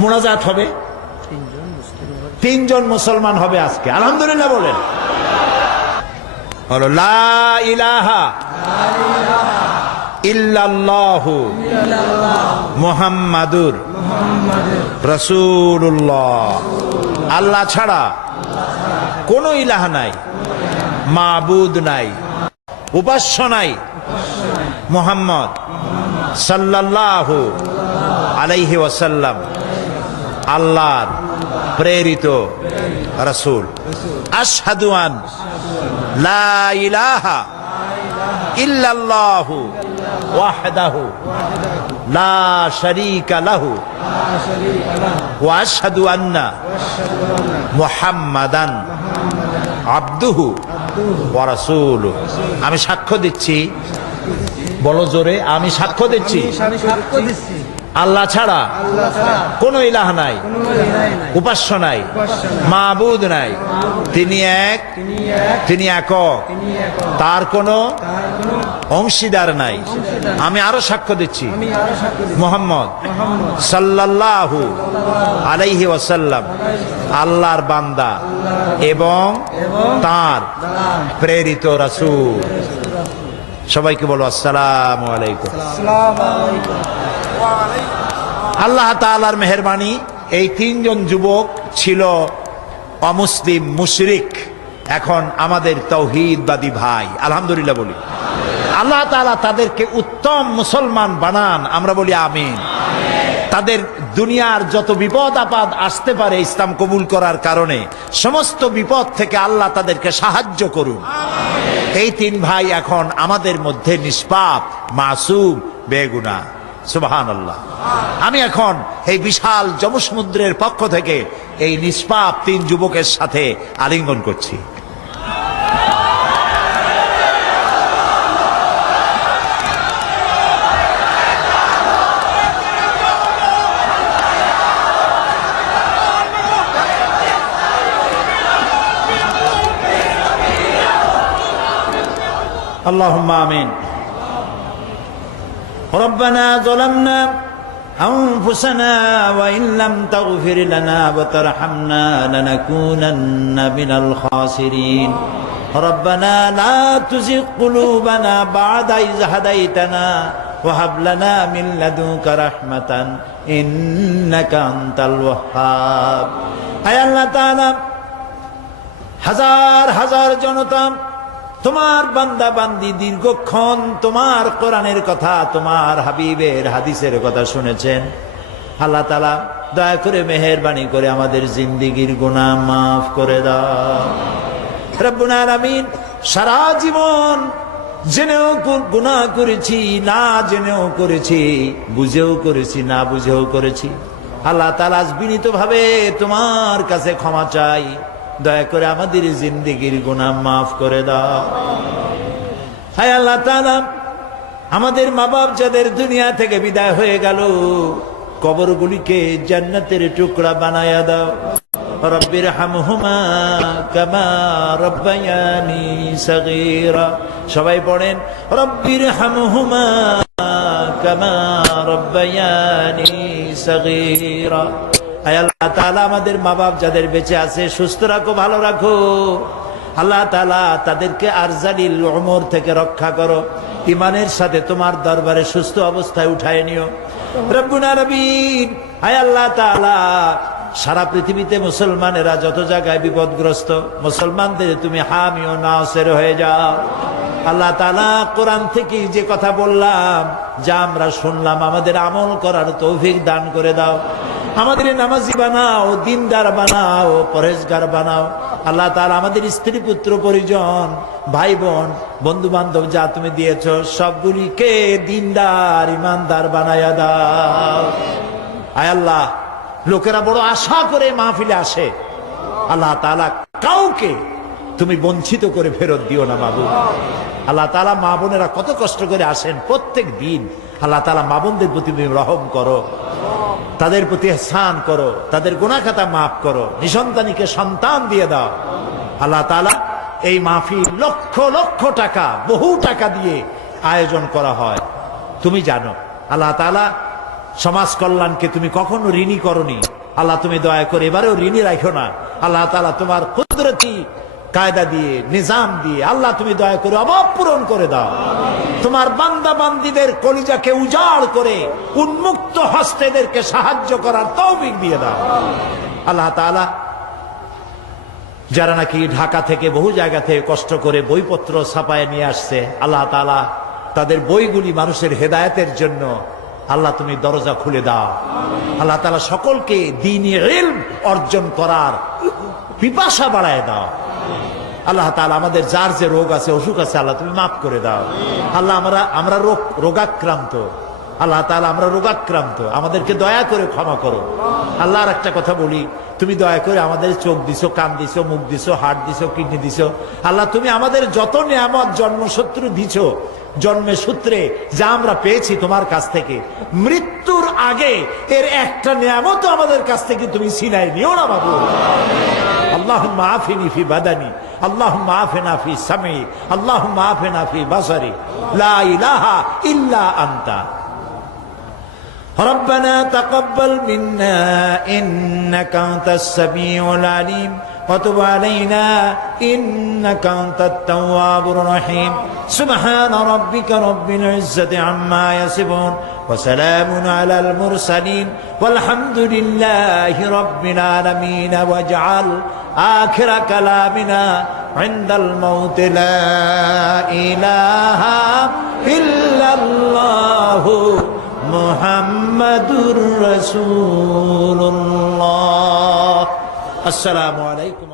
মোনাজাত হবে, 3 জন মুসলমান হবে আজকে, আলহামদুলিল্লাহ বলেন। হলো লা ইলাহা ইল্লাল্লাহু মুহাম্মাদুর রাসূলুল্লাহ। আল্লাহ ছাড়া কোনো ইলাহ নাই, মাবুদ নাই, উপাস্য নাই, মুহাম্মদ সাল্লাল্লাহু আলাইহি ওয়াসাল্লাম আল্লাহর প্রেরিত রাসূল। আশহাদু আন লা ইলাহা ইল্লাল্লাহু ওয়াহদাহু লা শারীকা লাহু ওয়া আশহাদু আন্না মুহাম্মাদান আবদুহু ওয়া রাসূলুহু। আমি সাক্ষ্য দিচ্ছি, বলো জোরে, আমি সাক্ষ্য দিচ্ছি আল্লাহ ছাড়া কোনো ইলাহ নাই, উপাস্য নাই, মাবুদ নাই, তিনি এক, তিনি একক, তার কোনো অংশীদার নাই। আমি আরো সাক্ষ্য দিচ্ছি মুহাম্মদ সাল্লাল্লাহু আলাইহি ওয়াসাল্লাম আল্লাহর বান্দা এবং তার প্রেরিত রাসূল। সবাইকে বলো আসসালামু আলাইকুম। আল্লাহ তাআলার মেহেরবানি, এই 3 জন যুবক ছিল অমুসলিম, মুশরিক, এখন আমাদের তাওহীদবাদী ভাই, আলহামদুলিল্লাহ বলি। আল্লাহ তাআলা তাদেরকে উত্তম মুসলমান বানান, আমরা বলি আমিন। তাদের দুনিয়ার যত বিপদ আপদ আসতে পারে ইসলাম কবুল করার কারণে, সমস্ত বিপদ থেকে আল্লাহ তাদেরকে সাহায্য করুন। এই 3 ভাই এখন আমাদের মধ্যে নিষ্পাপ, মাসুম, বেগুনাহ, সুবহানাল্লাহ। আমি এখন এই বিশাল জমসমুদ্রের পক্ষ থেকে এই নিষ্পাপ 3 যুবকের সাথে আলিঙ্গন করছি। اللهم آمين. ربنا ظلمنا أنفسنا وإن لم تغفر لنا وترحمنا لنكونن من الخاسرين. ربنا لا تزغ قلوبنا بعد إذ هديتنا وهب لنا من لدنك رحمة إنك أنت الوهاب. أي الله تعالى হাজার হাজার জনতা তোমার বান্দা বান্দি দীর্ঘক্ষণ তোমার কোরআনের কথা, তোমার হাবিবের হাদিসের কথা শুনেছেন। আল্লাহ তাআলা দয়া করে মেহেরবানি করে আমাদের জিন্দেগীর গুনাহ মাফ করে দাও রব্বুল আলামিন। সারা জীবন জেনেও গুনাহ করেছি, না জেনেও করেছি, বুঝেও করেছি, না বুঝেও করেছি। আল্লাহ তাআলা বিনীত ভাবে তোমার কাছে ক্ষমা চাই, দয়া করে আমাদের জিন্দেগীর গুনাহ মাফ করে দাও। হায় আল্লাহ তাআলা, আমাদের মা বাপ যাদের দুনিয়া থেকে বিদায় হয়ে গেল, কবরগুলিকে জান্নাতের টুকরা বানায়া দাও। রব্বিরহামহুমা কামা রব্বায়ানি সগীরা। সবাই পড়েন রব্বিরহামহুমা কামা রব্বায়ানি সগীরা। আয় আল্লাহ তাআলা আমাদের মা বাপ যাদের বেঁচে আছে সুস্থ রাখো, ভালো রাখো। আল্লাহ তাআলা তাদেরকে আরজালিল উমর থেকে রক্ষা করো, ইমানের সাথে তোমার দরবারে সুস্থ অবস্থায় উঠায় নিও রব্বুল আলামিন। আয় আল্লাহ তাআলা সারা পৃথিবীতে মুসলমানেরা যত জায়গায় বিপদগ্রস্ত, মুসলমানদের তুমি হামি ও নাসির হয়ে যাও। আল্লাহ তাআলা কোরআন থেকে যে কথা বললাম, যা আমরা শুনলাম, আমাদের আমল করার তৌফিক দান করে দাও। আমাদের নামাজি বানাও, দিনদার বানাও, পরেজগার বানাও। আল্লাহ তাআলা আমাদের স্ত্রী পুত্র পরিজন ভাই বোন বন্ধু বান্ধব যা তুমি দিয়েছো সবগুলিকে দিনদার ইমানদার বানায়া দাও। আয় আল্লাহ, লোকেরা বড় আশা করে মাহফিলে আসে, আল্লাহ তাআলা কাউকে তুমি বঞ্চিত করে ফেরত দিও না মাবুদ। আল্লাহ তাআলা মা বোনেরা কত কষ্ট করে আসেন প্রত্যেক দিন। আল্লাহ তাআলা মা বোনদের প্রতি তুমি রহম করো, তাদের প্রতি ইহসান করো, তাদের গুনাহ খাতা মাফ করো, নিসন্তানীকে সন্তান দিয়ে দাও। আল্লাহ তাআলা এই মাহফিল লক্ষ লক্ষ টাকা, বহু টাকা দিয়ে আয়োজন করা হয়, তুমি জানো। আল্লাহ তাআলা সমাজ কল্যাণকে তুমি কখনো ঋণী করনি। আল্লাহ তুমি দয়া করে এবারেও ঋণী রাখো না। আল্লাহ তাআলা তোমার কুদরতি কায়দা দিয়ে, নিজাম দিয়ে আল্লাহ তুমি দয়া করে অভাব পূরণ করে দাও। তোমার বান্দা বান্দীদের কলিজাকে উজাড় করে উন্মুক্ত হস্তেদেরকে সাহায্য করার তৌফিক দিয়ে দাও। আল্লাহ তাআলা যারা নাকি ঢাকা থেকে বহু জায়গা থেকে কষ্ট করে বইপত্র ছাপায় নিয়ে আসছে, আল্লাহ তাআলা তাদের বইগুলি মানুষের হেদায়েতের জন্য আল্লাহ তুমি দরজা খুলে দাও। আল্লাহ তাআলা সকলকে দ্বীনি ইলম অর্জন করার পিপাসা বাড়ায় দাও। আল্লাহ তাআলা আমাদের যার যে রোগ আছে, অসুখ আছে, আল্লাহ তুমি মাফ করে দাও। আল্লাহ আমরা রোগাক্রান্ত, আল্লাহ তাআলা আমরা রোগাক্রান্ত, আমাদেরকে দয়া করে ক্ষমা করো। আল্লাহ আর একটা কথা বলি, তুমি দয়া করে আমাদের চোখ দিছো, কান দিছো, মুখ দিছো, হার্ট দিছো, কিডনি দিছো। আল্লাহ তুমি আমাদের যত নিয়ামত জন্মসূত্র দিছো, জন্মের সূত্রে যা আমরা পেয়েছি তোমার কাছ থেকে, মৃত্যুর আগে এর একটা নিয়ামত আমাদের কাছ থেকে তুমি ছিনাই নিও না বাবু। আল্লাহুম্মা আফিনি ফি বাদানি, আল্লাহুম্মা আফিনা ফি সামি, আল্লাহুম্মা আফিনা ফি বাসারি, লা ইলাহা ইল্লা আনতা। ربنا تقبل منا إنك أنت السميع العليم وتب علينا إنك أنت التواب الرحيم سبحان ربك رب العزة عما يصفون وسلام على المرسلين والحمد لله رب العالمين واجعل آخر كلامنا عند الموت لا إله إلا الله মুহাম্মাদুর রাসূলুল্লাহ। আসসালামু আলাইকুম।